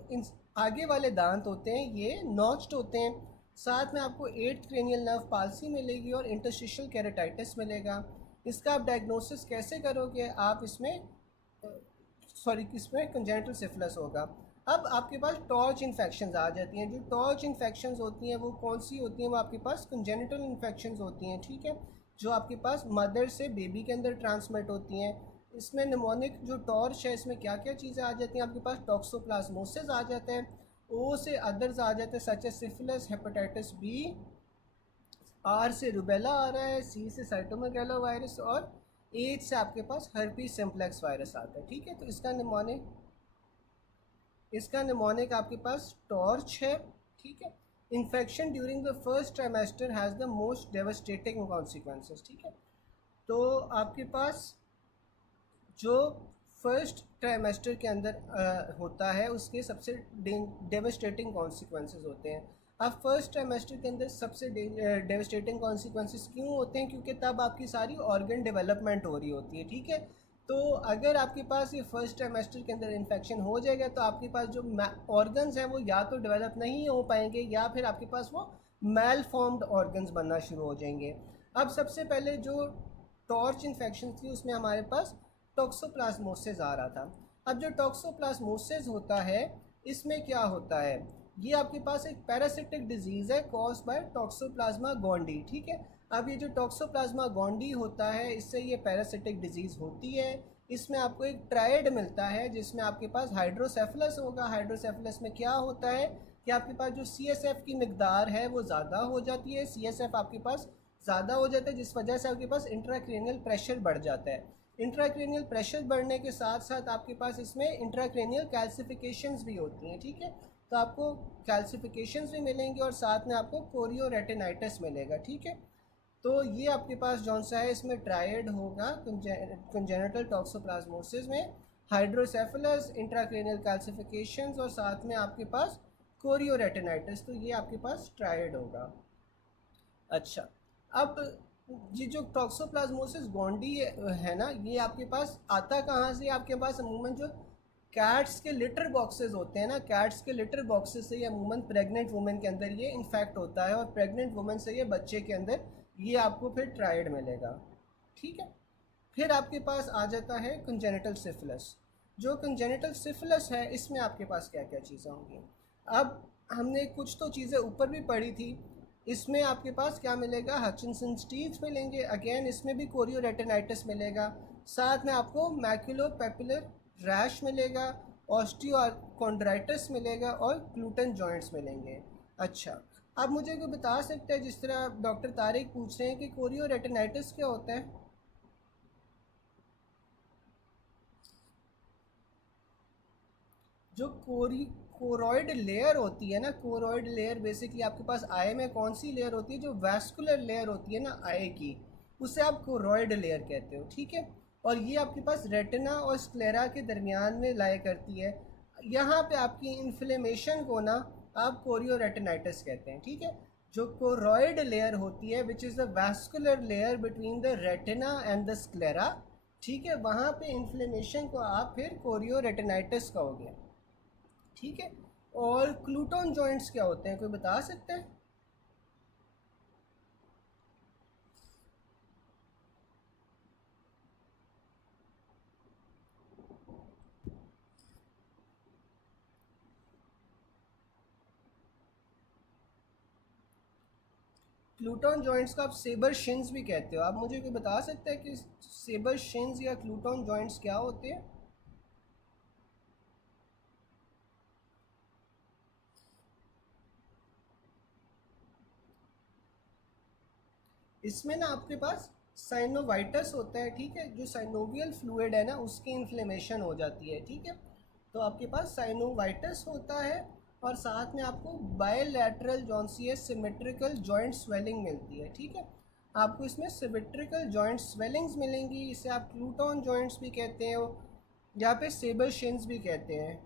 आगे वाले दांत होते हैं ये नॉच्ड होते हैं, साथ में आपको 8th क्रेनियल नर्व पाल्सी मिलेगी और इंटरस्टिशियल केराटाइटिस मिलेगा। इसका आप डायग्नोसिस कैसे करोगे? आप इसमें इसमें कंजेनिटल सिफिलिस होगा। अब आपके पास टॉर्च इन्फेक्शंस आ जाती हैं। जो टॉर्च इन्फेक्शंस होती हैं वो कौन सी होती हैं? वो आपके पास कंजेनिटल इन्फेक्शंस होती हैं। ठीक है, जो आपके पास मदर से बेबी के अंदर ट्रांसमिट होती हैं। इसमें निमोनिक जो टॉर्च है, इसमें क्या क्या चीज़ें आ जाती हैं? आपके पास टॉक्सोप्लाज्मोसिस आ जाते हैं, ओ से अदर्स आ जाते हैं such as syphilis, hepatitis B, R से रूबेला आ रहा है, सी से साइटोमेगालो वायरस और एच से आपके पास हर्पीस सिम्प्लेक्स वायरस आता है। ठीक है, तो इसका निमोनिक आपके पास टॉर्च है। ठीक है, infection during the first trimester has the most devastating consequences. ठीक है, तो आपके पास जो फर्स्ट ट्राइमेस्टर के अंदर होता है उसके सबसे डेवास्टेटिंग कॉन्सिक्वेंसेस होते हैं। अब फर्स्ट ट्राइमेस्टर के अंदर सबसे डेवास्टेटिंग कॉन्सिक्वेंसेस क्यों होते हैं? क्योंकि तब आपकी सारी ऑर्गन डेवलपमेंट हो रही होती है। ठीक है, तो अगर आपके पास ये फर्स्ट ट्राइमेस्टर के अंदर इन्फेक्शन हो जाएगा तो आपके पास जो ऑर्गन्स हैं वो या तो डेवलप नहीं हो पाएंगे या फिर आपके पास वो मेल फॉर्म्ड ऑर्गन्स बनना शुरू हो जाएंगे। अब सबसे पहले जो टॉर्च इन्फेक्शन थी उसमें हमारे पास टॉक्सोप्लाज्मोसिस आ रहा था। अब जो टॉक्सोप्लाज्मोसिस होता है, इसमें क्या होता है? ये आपके पास एक पैरासिटिक डिजीज़ है कॉज्ड बाय टॉक्सोप्लाज्मा गोंडी। ठीक है, अब ये जो टॉक्सोप्लाज्मा गोंडी होता है, इससे ये पैरासिटिक डिजीज़ होती है। इसमें आपको एक ट्रायड मिलता है जिसमें आपके पास हाइड्रोसेफलस होगा। हाइड्रोसेफलस में क्या होता है कि आपके पास जो CSF की मिकदार है वो ज़्यादा हो जाती है। CSF आपके पास ज़्यादा हो जाता है जिस वजह से आपके पास इंट्राक्रेनियल प्रेशर बढ़ जाता है। इंट्राक्रेनियल प्रेशर बढ़ने के साथ साथ आपके पास इसमें इंट्राक्रेनियल कैल्सिफिकेशंस भी होती हैं। ठीक है, तो आपको कैल्सिफिकेशंस भी मिलेंगी और साथ में आपको कोरियोरेटिनाइटिस मिलेगा। ठीक है, तो ये आपके पास जौन सा है इसमें ट्रायड होगा कंजेनिटल टॉक्सोप्लाज्मोसिस में, हाइड्रोसेफलस, इंट्राक्रेनियल कैल्सिफिकेशंस और साथ में आपके पास कोरियोरेटिनाइटिस, तो ये आपके पास ट्रायड होगा। अच्छा, अब ये जो टॉक्सोप्लाज्मोसिस गोंडी है ना, ये आपके पास आता कहाँ से? आपके पास अमूमन जो कैट्स के लिटर बॉक्सेस होते हैं ना, कैट्स के लिटर बॉक्सेस से ये अमूमन प्रेग्नेंट वुमेन के अंदर ये इन्फेक्ट होता है और प्रेग्नेंट वुमेन से ये बच्चे के अंदर ये आपको फिर ट्रायड मिलेगा। ठीक है, फिर आपके पास आ जाता है कंजेनिटल सिफिलिस। जो कंजेनिटल सिफिलिस है इसमें आपके पास क्या क्या चीज़ें होंगी। अब हमने कुछ तो चीज़ें ऊपर भी पढ़ी थी। इसमें आपके पास क्या मिलेगा, हचिनसन्स टीथ मिलेंगे, अगेन इसमें भी कोरियोरेटिनाइटिस मिलेगा, साथ में आपको मैक्यूलोपेपुलर रैश मिलेगा, ऑस्टियोकॉन्ड्राइटिस मिलेगा और ग्लूटन जॉइंट्स मिलेंगे। अच्छा, आप मुझे कोई बता सकते हैं, जिस तरह डॉक्टर तारिक पूछ रहे हैं कि कोरियोरेटिनाइटिस क्या होता है। जो कोरॉइड लेयर होती है ना, कोरॉइड लेयर बेसिकली आपके पास आई में कौन सी लेयर होती है, जो वैस्कुलर लेयर होती है ना आई की, उसे आप कोरॉइड लेयर कहते हो, ठीक है। और ये आपके पास रेटिना और स्क्लेरा के दरमियान में लाया करती है। यहाँ पे आपकी इन्फ्लेमेशन को ना आप कोरियोरेटिनाइटिस कहते हैं, ठीक है। जो कोरॉइड लेयर होती है विच is the vascular layer between the retina and the sclera, ठीक है, वहाँ पे इन्फ्लेमेशन को आप फिर कोरियोरेटिनाइटिस कहोगे, ठीक है। और क्लूटन जॉइंट्स क्या होते हैं, कोई बता सकते हैं। क्लूटन जॉइंट्स को आप सेबर शिन्स भी कहते हो। आप मुझे कोई बता सकते हैं कि सेबर शिन्स या क्लूटन जॉइंट्स क्या होते हैं। इसमें ना आपके पास साइनोवाइटस होता है, ठीक है, जो साइनोवियल फ्लूइड है ना उसकी इन्फ्लेमेशन हो जाती है, ठीक है। तो आपके पास साइनोवाइटस होता है और साथ में आपको बायलैटरल जॉन्सियस सिमेट्रिकल जॉइंट स्वेलिंग मिलती है, ठीक है। आपको इसमें सिमेट्रिकल जॉइंट स्वेलिंग्स मिलेंगी, इसे आप क्लूटन जॉइंट्स भी कहते हैं, यहाँ पे सेबर शिन्स भी कहते हैं,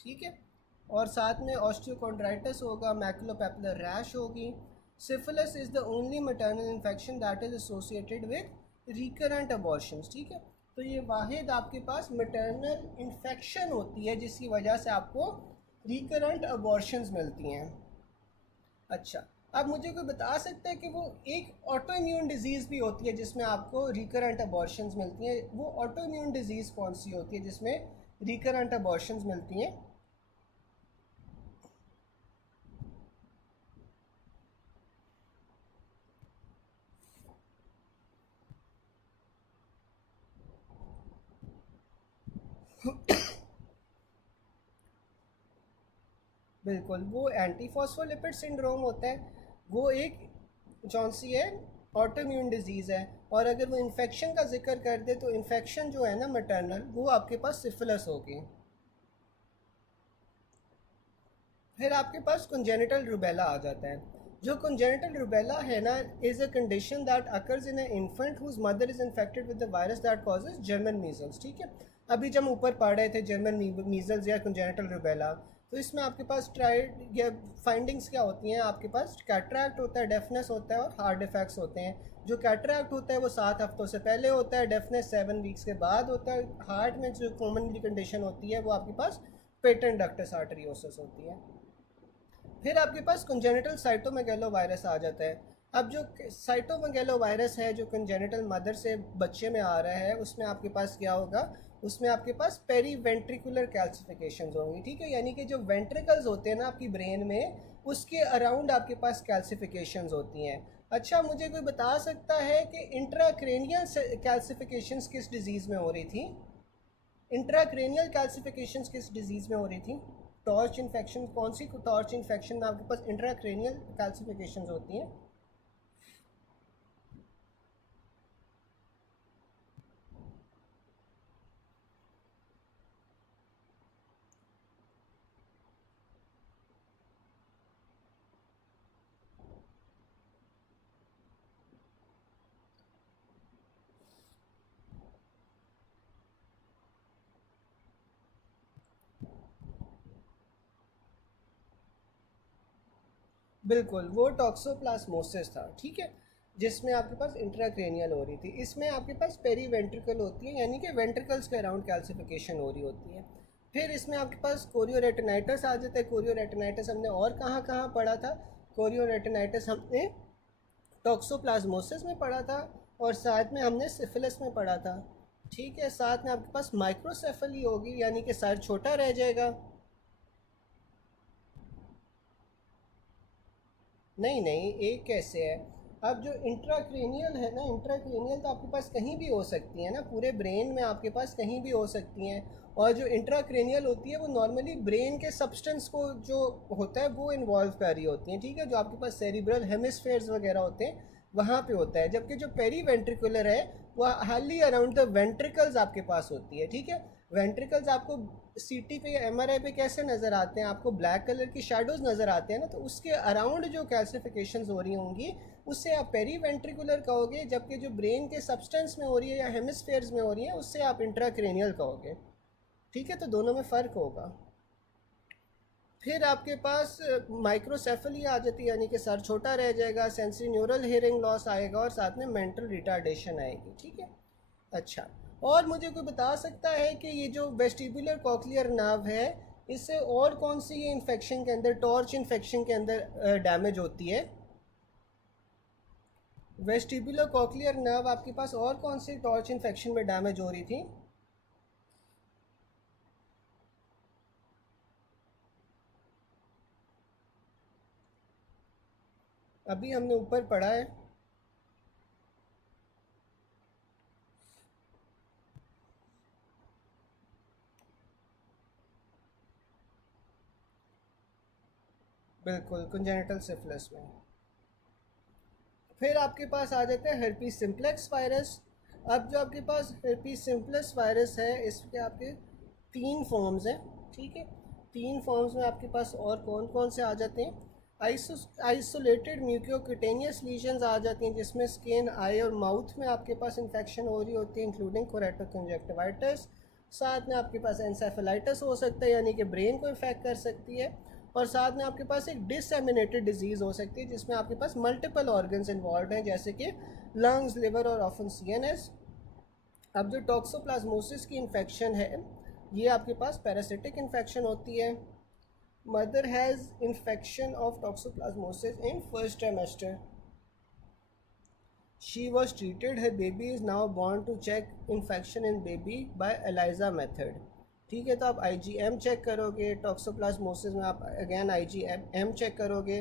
ठीक है। और साथ में ऑस्टियोकॉन्ड्राइटिस होगा, मैकुलोपेपुलर रैश होगी। Syphilis is the only maternal infection that is associated with recurrent abortions, ठीक है। तो ये वाहिद आपके पास मैटरनल इन्फेक्शन होती है जिसकी वजह से आपको रिकरेंट अबॉर्शंस मिलती हैं। अच्छा, आप मुझे कोई बता सकते हैं कि वो एक ऑटो इम्यून डिजीज़ भी होती है जिसमें आपको रिकरेंट अबॉर्शंस मिलती हैं, वो ऑटो इम्यून डिजीज़ कौन सी होती है जिसमें रिकरेंट अबॉर्शंस मिलती हैं। बिल्कुल, वो एंटी फॉस्फोलिपिड सिंड्रोम होता है। वो एक जौन सी है, ऑटोइम्यून डिजीज़ है। और अगर वो इन्फेक्शन का जिक्र कर दे तो इन्फेक्शन जो है ना मैटरनल, वो आपके पास सिफिलिस होगी। फिर आपके पास कंजेनिटल रूबेला आ जाता है। जो कंजेनिटल रूबेला है ना is a condition that occurs in a infant whose mother is infected with the virus that causes German measles, ठीक है। अभी जब हम ऊपर पढ़ रहे थे जर्मन मीजल्स या कंजेनिटल रूबेला, तो इसमें आपके पास ट्राइड या फाइंडिंग्स क्या होती हैं, आपके पास कैटरैक्ट होता है, डेफनेस होता है और हार्ट डिफेक्ट्स होते हैं। जो कैटरैक्ट होता है वो 7 हफ्तों से पहले होता है, डेफनेस 7 वीक्स के बाद होता है। हार्ट में जो कॉमनली कंडीशन होती है वो आपके पास पेटेंट डक्टस आर्टरियोसिस होती है। फिर आपके पास कंजेनिटल साइटोमेगेलो वायरस आ जाता है। अब जो साइटोमेगेलो वायरस है जो कंजेनिटल मदर से बच्चे में आ रहा है, उसमें आपके पास क्या होगा, उसमें आपके पास पेरी वेंट्रिकुलर कैल्सिफिकेशंस होंगी, ठीक है। यानी कि जो वेंट्रिकल्स होते हैं ना आपकी ब्रेन में, उसके अराउंड आपके पास कैल्सिफिकेशंस होती हैं। अच्छा, मुझे कोई बता सकता है कि इंट्राक्रेनियल कैल्सिफिकेशंस किस डिजीज़ में हो रही थी। इंट्राक्रेनियल कैल्सिफिकेशंस किस डिजीज़ में हो रही थी। टॉर्च इन्फेक्शन, कौन सी टॉर्च इन्फेक्शन में आपके पास इंट्राक्रेनियल कैल्सिफिकेशंस होती हैं। बिल्कुल, वो टॉक्सोप्लाज्मोसिस था, ठीक है, जिसमें आपके पास इंट्राक्रेनियल हो रही थी। इसमें आपके पास पेरी वेंट्रिकल होती है, यानी कि वेंट्रिकल्स के अराउंड कैल्सिफिकेशन हो रही होती है। फिर इसमें आपके पास कोरियोरेटिनाइटिस आ जाता है। कोरियोरेटिनाइटिस हमने और कहाँ कहाँ पढ़ा था। कोरियोरेटिनाइटिस हमने टॉक्सोप्लाज्मोसिस में पढ़ा था और साथ में हमने सिफिलिस में पढ़ा था। ठीक है, साथ में आपके पास माइक्रोसेफली होगी, यानी कि सर छोटा रह जाएगा। नहीं नहीं, एक कैसे है? अब जो इंट्राक्रेनियल है ना, इंट्राक्रेनियल तो आपके पास कहीं भी हो सकती है ना, पूरे ब्रेन में आपके पास कहीं भी हो सकती हैं। और जो इंट्राक्रेनियल होती है वो नॉर्मली ब्रेन के सब्सटेंस को जो होता है वो इन्वॉल्व कर रही होती हैं। ठीक है, जो आपके पास सेरिब्रल हेमिस्फेयर्स वगैरह होते हैं वहाँ पे होता है, जबकि जो पेरी वेंट्रिकुलर है वो हार्डली अराउंड द वेंट्रिकल्स आपके पास होती है। ठीक है, वेंट्रिकल्स आपको सीटी पे या एमआरआई पे कैसे नज़र आते हैं? आपको ब्लैक कलर की शेडोज नज़र आते हैं ना, तो उसके अराउंड जो कैल्सिफिकेशंस हो रही होंगी उससे आप पेरी वेंट्रिकुलर कहोगे, जबकि जो ब्रेन के सब्सटेंस में हो रही है या हेमिस्फेयर्स में हो रही है उससे आप इंट्राक्रेनियल कहोगे। ठीक है, तो दोनों में फ़र्क होगा। फिर आपके पास माइक्रोसेफली आ जाती है, यानी कि सर छोटा रह जाएगा, सेंसरी न्यूरल हियरिंग लॉस आएगा और साथ में मेंटल रिटार्डेशन आएगी। ठीक है, अच्छा, और मुझे कोई बता सकता है कि ये जो वेस्टिबुलर कॉक्लियर नर्व है इससे और कौन सी ये इन्फेक्शन के अंदर, टॉर्च इन्फेक्शन के अंदर डैमेज होती है? वेस्टिबुलर कॉक्लियर नर्व आपके पास और कौन सी टॉर्च इन्फेक्शन में डैमेज हो रही थी? अभी हमने ऊपर पढ़ा है। बिल्कुल, कंजेनिटल सिफिलिस में। फिर आपके पास आ जाते हैं herpes सिम्प्लेक्स वायरस। अब जो आपके पास herpes सिम्प्लेक्स वायरस है इसके आपके 3 फॉर्म्स हैं। ठीक है, 3 फॉर्म्स में आपके पास और कौन कौन से आ जाते हैं? आइसोलेटेड म्यूकोक्यूटेनियस लीजन्स आ जाती हैं, जिसमें स्किन, आई और माउथ में आपके पास इन्फेक्शन हो रही होती है, इंक्लूडिंग कोरेटोकंजक्टिवाइटिस। साथ में आपके पास एंसेफेलाइटिस हो सकता है, यानी कि ब्रेन को इफेक्ट कर सकती है। और साथ में आपके पास एक डिसएमिनेटेड डिजीज़ हो सकती है जिसमें आपके पास मल्टीपल ऑर्गन्स इन्वॉल्व हैं, जैसे कि लंग्स, लिवर और ऑफन सीएनएस। अब जो टॉक्सोप्लाज्मोसिस की इन्फेक्शन है ये आपके पास पैरासिटिक इन्फेक्शन होती है। Mother has infection of toxoplasmosis in first trimester. She was treated, her baby is now born to check infection in baby by ELISA method। ठीक है, तो आप IgM चेक करोगे, टॉक्सोप्लाज्मोसिस में आप अगेन IgM चेक करोगे।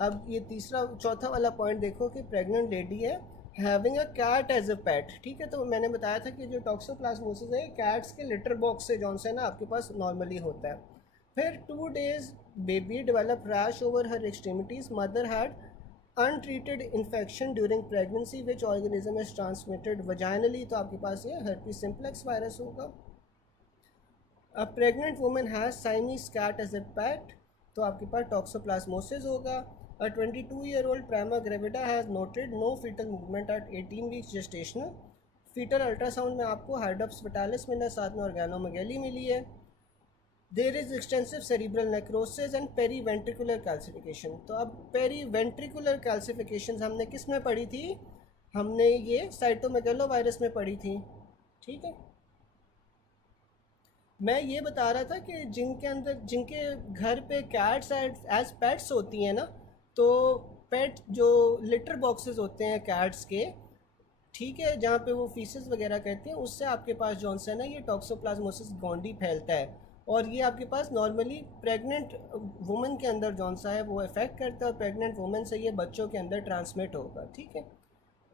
अब ये तीसरा चौथा वाला पॉइंट देखो कि प्रेग्नेंट लेडी है having a cat as a pet. ठीक है, तो मैंने बताया था कि जो टॉक्सोप्लाज्मोसिस है कैट्स के लिटर बॉक्स से जौन से ना आपके पास नॉर्मली होता है। फिर 2 days baby develop rash over her extremities, mother had untreated infection during pregnancy which organism is transmitted vaginally, तो आपके पास ये herpes सिम्प्लेक्स वायरस होगा। A pregnant women has Siamese cat as a pet, तो आपके पास टॉक्सोप्लाज्मोसिस होगा। A 22-year-old prima gravida has noted no fetal movement at 18 weeks gestational. Fetal ultrasound में आपको हाइड्रोप्स फेटालिस मिला, साथ में ऑर्गेनोमेगेली मिली है। There is extensive cerebral necrosis and peri ventricular calcification. तो अब पेरी वेंट्रिकुलर कैल्सिफिकेशन हमने किस में पढ़ी थी? हमने ये साइटोमेगेलो वायरस में पढ़ी थी। ठीक है, मैं ये बता रहा था कि जिनके अंदर, जिनके घर पे कैट्स एज पेट्स होती हैं ना, तो पेट जो लिटर बॉक्सेस होते हैं कैट्स के, ठीक है, जहाँ पे वो फीसेस वगैरह करते हैं, उससे आपके पास जौन सा है ना ये टॉक्सोप्लाज्मोसिस गोंडी फैलता है। और ये आपके पास नॉर्मली प्रेग्नेंट वुमेन के अंदर जौन सा है वो इफ़ेक्ट करता है, और प्रेग्नेंट वुमेन से ये बच्चों के अंदर ट्रांसमिट होगा। ठीक है,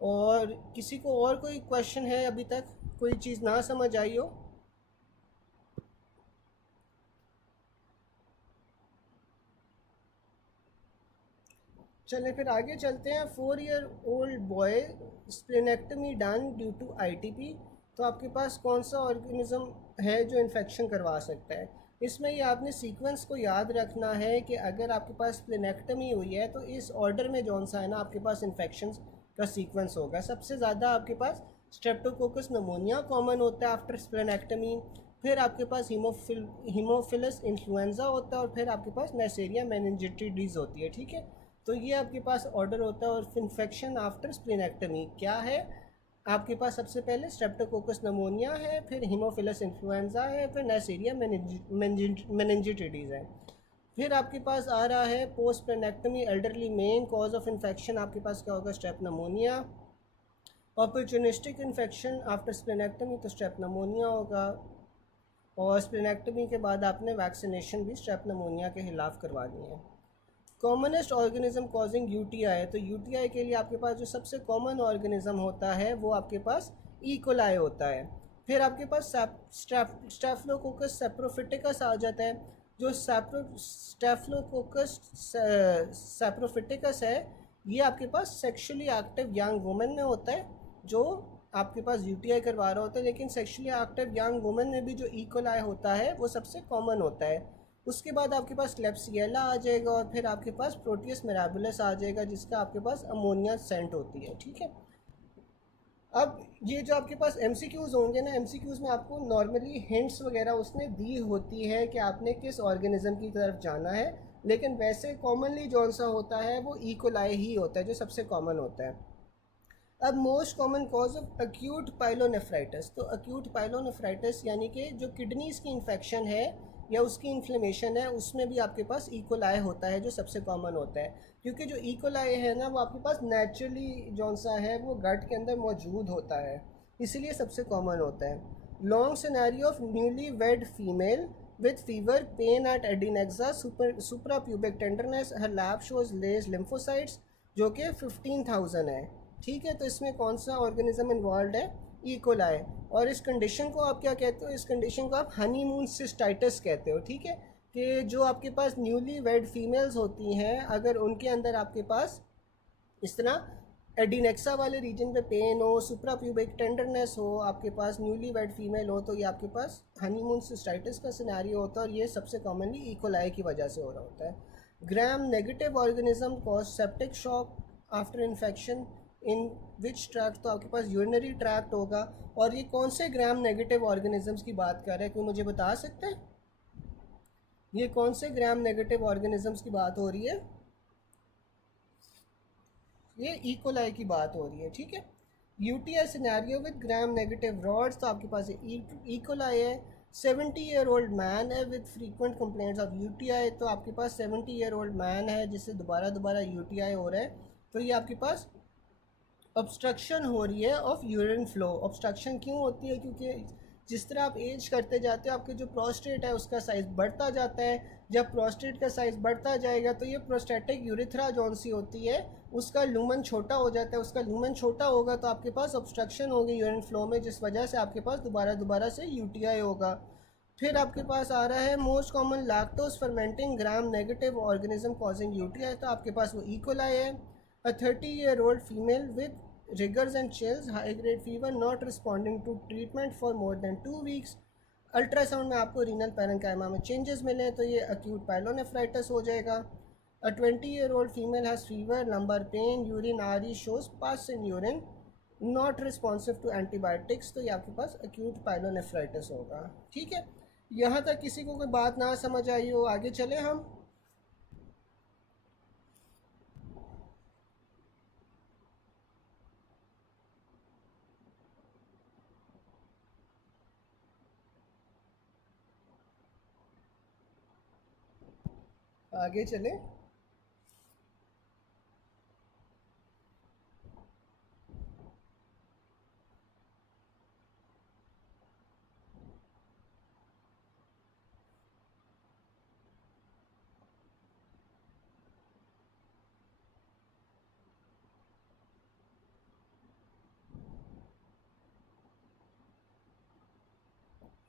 और किसी को और कोई क्वेश्चन है अभी तक, कोई चीज़ ना समझ आई हो? चलें फिर आगे चलते हैं। 4-year-old boy splenectomy done due to ITP, तो आपके पास कौन सा ऑर्गेनिज्म है जो इन्फेक्शन करवा सकता है? इसमें ये आपने सीक्वेंस को याद रखना है कि अगर आपके पास स्प्लेनेक्टमी हुई है तो इस ऑर्डर में जौन सा है ना आपके पास इन्फेक्शन का सीक्वेंस होगा। सबसे ज़्यादा आपके पास स्ट्रेप्टोकोकस नमोनिया कॉमन होता है आफ्टर स्प्लेनेक्टमी, फिर आपके पास हीमोफिलस इन्फ्लुएंजा होता है, और फिर आपके पास नेसेरिया मेनिंजिटिडीज होती है। ठीक है, तो ये आपके पास ऑर्डर होता है। और इन्फेक्शन आफ्टर स्प्लेनेक्टमी क्या है? आपके पास सबसे पहले स्ट्रेप्टोकोकस नमोनिया है, फिर हीमोफिलस इन्फ्लुएंजा है, फिर नेसेरिया मेनिंजिटिडीज़ है। फिर आपके पास आ रहा है post splenectomy elderly men cause of infection, आपके पास क्या होगा, strep pneumonia. Opportunistic infection after splenectomy, तो स्ट्रेप नमोनिया होगा। और स्प्लेनेक्टमी के बाद आपने वैक्सीनेशन भी स्ट्रेप नमोनिया के खिलाफ करवानी है। कॉमनेस्ट ऑर्गेनिज्म कॉजिंग यूटीआई, तो यूटीआई के लिए आपके पास जो सबसे कॉमन ऑर्गेनिज्म होता है वो आपके पास ई. होता है। फिर आपके पास स्टेफिलोकोकस सैप्रोफिटिकस आ जाता है। जो स्टेफिलोकोकस सैप्रोफिटिकस है ये आपके पास सेक्सुअली एक्टिव यंग वुमेन में होता है, जो आपके पास यूटीआई करवा रहा होता है। लेकिन सेक्सुअली एक्टिव यंग वुमेन में भी जो ई. होता है वो सबसे कॉमन होता है। उसके बाद आपके पास क्लेप्सिएला आ जाएगा और फिर आपके पास प्रोटियस मिराबिलस आ जाएगा, जिसका आपके पास अमोनिया सेंट होती है। ठीक है, अब ये जो आपके पास एमसीक्यूज़ होंगे ना, एमसीक्यूज़ में आपको नॉर्मली हिंट्स वगैरह उसने दी होती है कि आपने किस ऑर्गेनिज्म की तरफ जाना है, लेकिन वैसे कॉमनली जौन सा होता है वो ई. ही होता है, जो सबसे कॉमन होता है। अब most common cause of acute pyelonephritis, तो एक्यूट पाइलोनेफ्राइटिस यानी कि जो किडनीज़ की इन्फेक्शन है या उसकी इन्फ्लेमेशन है, उसमें भी आपके पास ई. होता है, जो सबसे कॉमन होता है। क्योंकि जो ई. है ना वो आपके पास नेचुरली जौन सा है वो गट के अंदर मौजूद होता है, इसीलिए सबसे कॉमन होता है। Long scenario of newly wed female with fever, pain at adnexa, suprapubic tenderness, her lab shows lays lymphocytes, जो कि 15,000 है। ठीक है, तो इसमें कौन सा ऑर्गेनिज्म इन्वॉल्व है, ई. और इस कंडीशन को आप क्या कहते हो, इस कंडीशन को आप हनीमून सिस्टाइटिस कहते हो। ठीक है, कि जो आपके पास न्यूली वेड फीमेल्स होती हैं, अगर उनके अंदर आपके पास इस तरह एडिनेक्सा वाले रीजन पे पेन हो, सुप्राप्यूबिक टेंडरनेस हो, आपके पास न्यूली वेड फीमेल हो, तो ये आपके पास हनीमून सिस्टाइटिस का सिनेरियो होता है। और ये सबसे कॉमनली ई. की वजह से हो रहा होता है। ग्राम negative organism cause septic shock after infection in which tract, तो आपके पास यूरिनरी ट्रैक्ट होगा। और ये कौन से ग्राम नेगेटिव ऑर्गेनिजम्स की बात कर रहे हैं, कोई मुझे बता सकते हैं ये कौन से ग्राम नेगेटिव ऑर्गेनिजम्स की बात हो रही है? ये ई. की बात हो रही है। ठीक है, UTI scenario with gram negative rods, तो आपके पास ई. है। 70-year-old मैन है with frequent complaints of UTI, तो आपके पास 70-year-old मैन है जिससे दोबारा दोबारा यूटीआई हो रहा है। तो ये आपके पास ऑब्स्ट्रक्शन हो रही है ऑफ यूरिन फ्लो। ऑब्स्ट्रक्शन क्यों होती है? क्योंकि जिस तरह आप एज करते जाते हो आपके जो प्रोस्टेट है उसका साइज़ बढ़ता जाता है। जब प्रोस्टेट का साइज़ बढ़ता जाएगा तो ये प्रोस्टेटिक यूरिथ्रा जौन सी होती है उसका लूमन छोटा हो जाता है। उसका लूमन छोटा होगा तो आपके पास ऑब्स्ट्रक्शन होगी यूरिन फ्लो में, जिस वजह से आपके पास दोबारा दोबारा से यूटीआई होगा। फिर आपके पास आ रहा है मोस्ट कॉमन लैक्टोज फर्मेंटिंग ग्राम नेगेटिव ऑर्गेनिज्म कॉजिंग यूटीआई, तो आपके पास वो ई. है। A 30-year-old female with rigors and chills, high grade fever, not responding to treatment for more than 2 weeks. Ultrasound में आपको रीनल पैरेन्काइमा में चेंजेस मिले तो ये अक्यूट पाइलोनेफ्राइटिस हो जाएगा। A 20-year-old female has fever, lumbar pain, urine RE shows pus in urine, not responsive to antibiotics, तो ये आपके पास अक्यूट पाइलोनेफ्राइटिस होगा। ठीक है, यहाँ तक किसी को कोई बात ना समझ आई हो, आगे चले हम। आगे चले।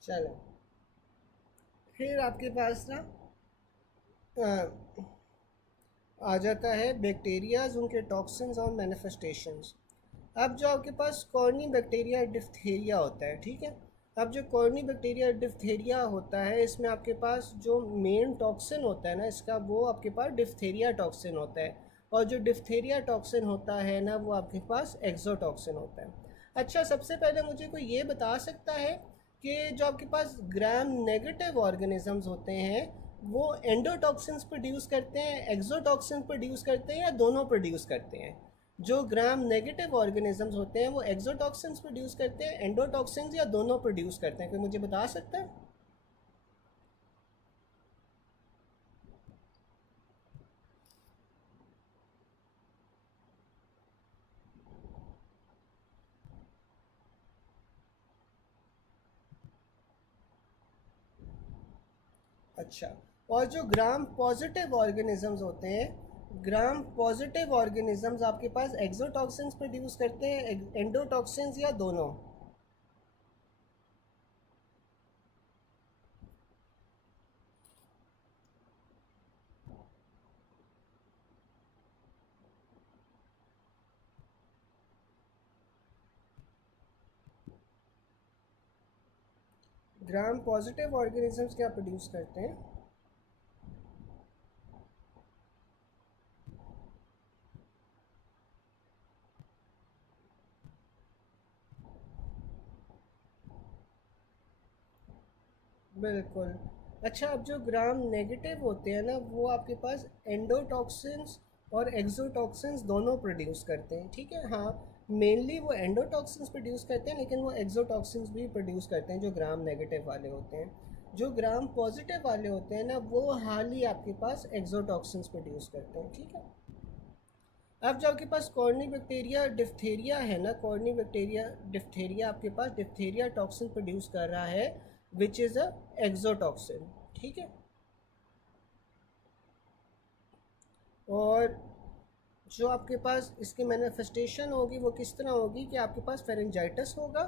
चलो, फिर आपके पास ना आ जाता है बैक्टीरियाज, उनके टॉक्सिन्स और मैनिफेस्टेशंस। अब जो आपके पास कॉर्नी बैक्टीरिया डिफ्थीरिया होता है, ठीक है, अब जो कॉर्नी बैक्टीरिया डिफ्थीरिया होता है इसमें आपके पास जो मेन टॉक्सिन होता है ना इसका, वो आपके पास डिफ्थीरिया टॉक्सिन होता है। और जो डिफ्थीरिया टॉक्सिन होता है ना वो आपके पास एक्सोटॉक्सिन होता है। अच्छा, सबसे पहले मुझे कोई ये बता सकता है कि जो आपके पास ग्राम नेगेटिव ऑर्गेनिजम्स होते हैं वो एंडोटॉक्सिन्स प्रोड्यूस करते हैं, एक्सोटॉक्सिन प्रोड्यूस करते हैं, या दोनों प्रोड्यूस करते हैं? जो ग्राम नेगेटिव ऑर्गेनिजम्स होते हैं वो एक्सोटॉक्सिन्स प्रोड्यूस करते हैं, एंडोटॉक्सिन्स, या दोनों प्रोड्यूस करते हैं? कोई मुझे बता सकता है? अच्छा, और जो ग्राम पॉजिटिव ऑर्गेनिजम्स होते हैं, ग्राम पॉजिटिव ऑर्गेनिजम्स आपके पास एक्सोटॉक्सिन्स प्रोड्यूस करते हैं, एंडोटॉक्सिन्स, या दोनों? ग्राम पॉजिटिव ऑर्गेनिजम्स क्या प्रोड्यूस करते हैं? बिल्कुल। अच्छा, अब जो ग्राम नेगेटिव होते हैं ना, वो आपके पास एंडोटॉक्सिन्स और एक्सोटॉक्सिन्स दोनों प्रोड्यूस करते हैं, ठीक है। हाँ, मेनली वो एंडोटॉक्सिन्स प्रोड्यूस करते हैं, लेकिन वो एक्सोटॉक्सिन्स भी प्रोड्यूस करते हैं जो ग्राम नेगेटिव वाले होते हैं। जो ग्राम पॉजिटिव वाले होते हैं ना, वो हाल ही आपके पास एक्सोटॉक्सिन्स प्रोड्यूस करते हैं, ठीक है। अब जो आपके पास कॉर्नी बैक्टीरिया डिप्थेरिया है ना, कॉर्नी बैक्टीरिया डिप्थेरिया आपके पास डिप्थेरिया टॉक्सिन प्रोड्यूस कर रहा है, विच इज़ अ एक्सोटॉक्सिन, ठीक है। और जो आपके पास इसकी मैनिफेस्टेशन होगी वो किस तरह होगी कि आपके पास फेरेंजाइटिस होगा